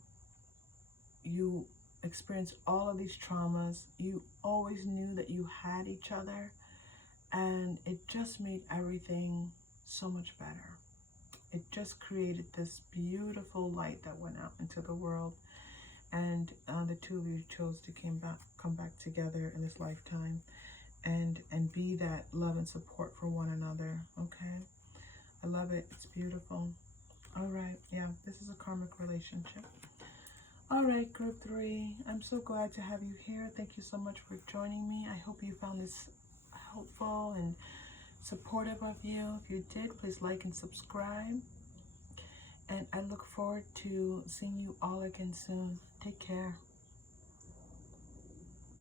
you experienced all of these traumas, you always knew that you had each other, and it just made everything so much better. It just created this beautiful light that went out into the world. And the two of you chose to come back together in this lifetime and be that love and support for one another. Okay, I love it. It's beautiful. All right, yeah, this is a karmic relationship. All right, group 3, I'm so glad to have you here. Thank you so much for joining me. I hope you found this helpful and supportive of you. If you did, please like and subscribe. And I look forward to seeing you all again soon. Take care.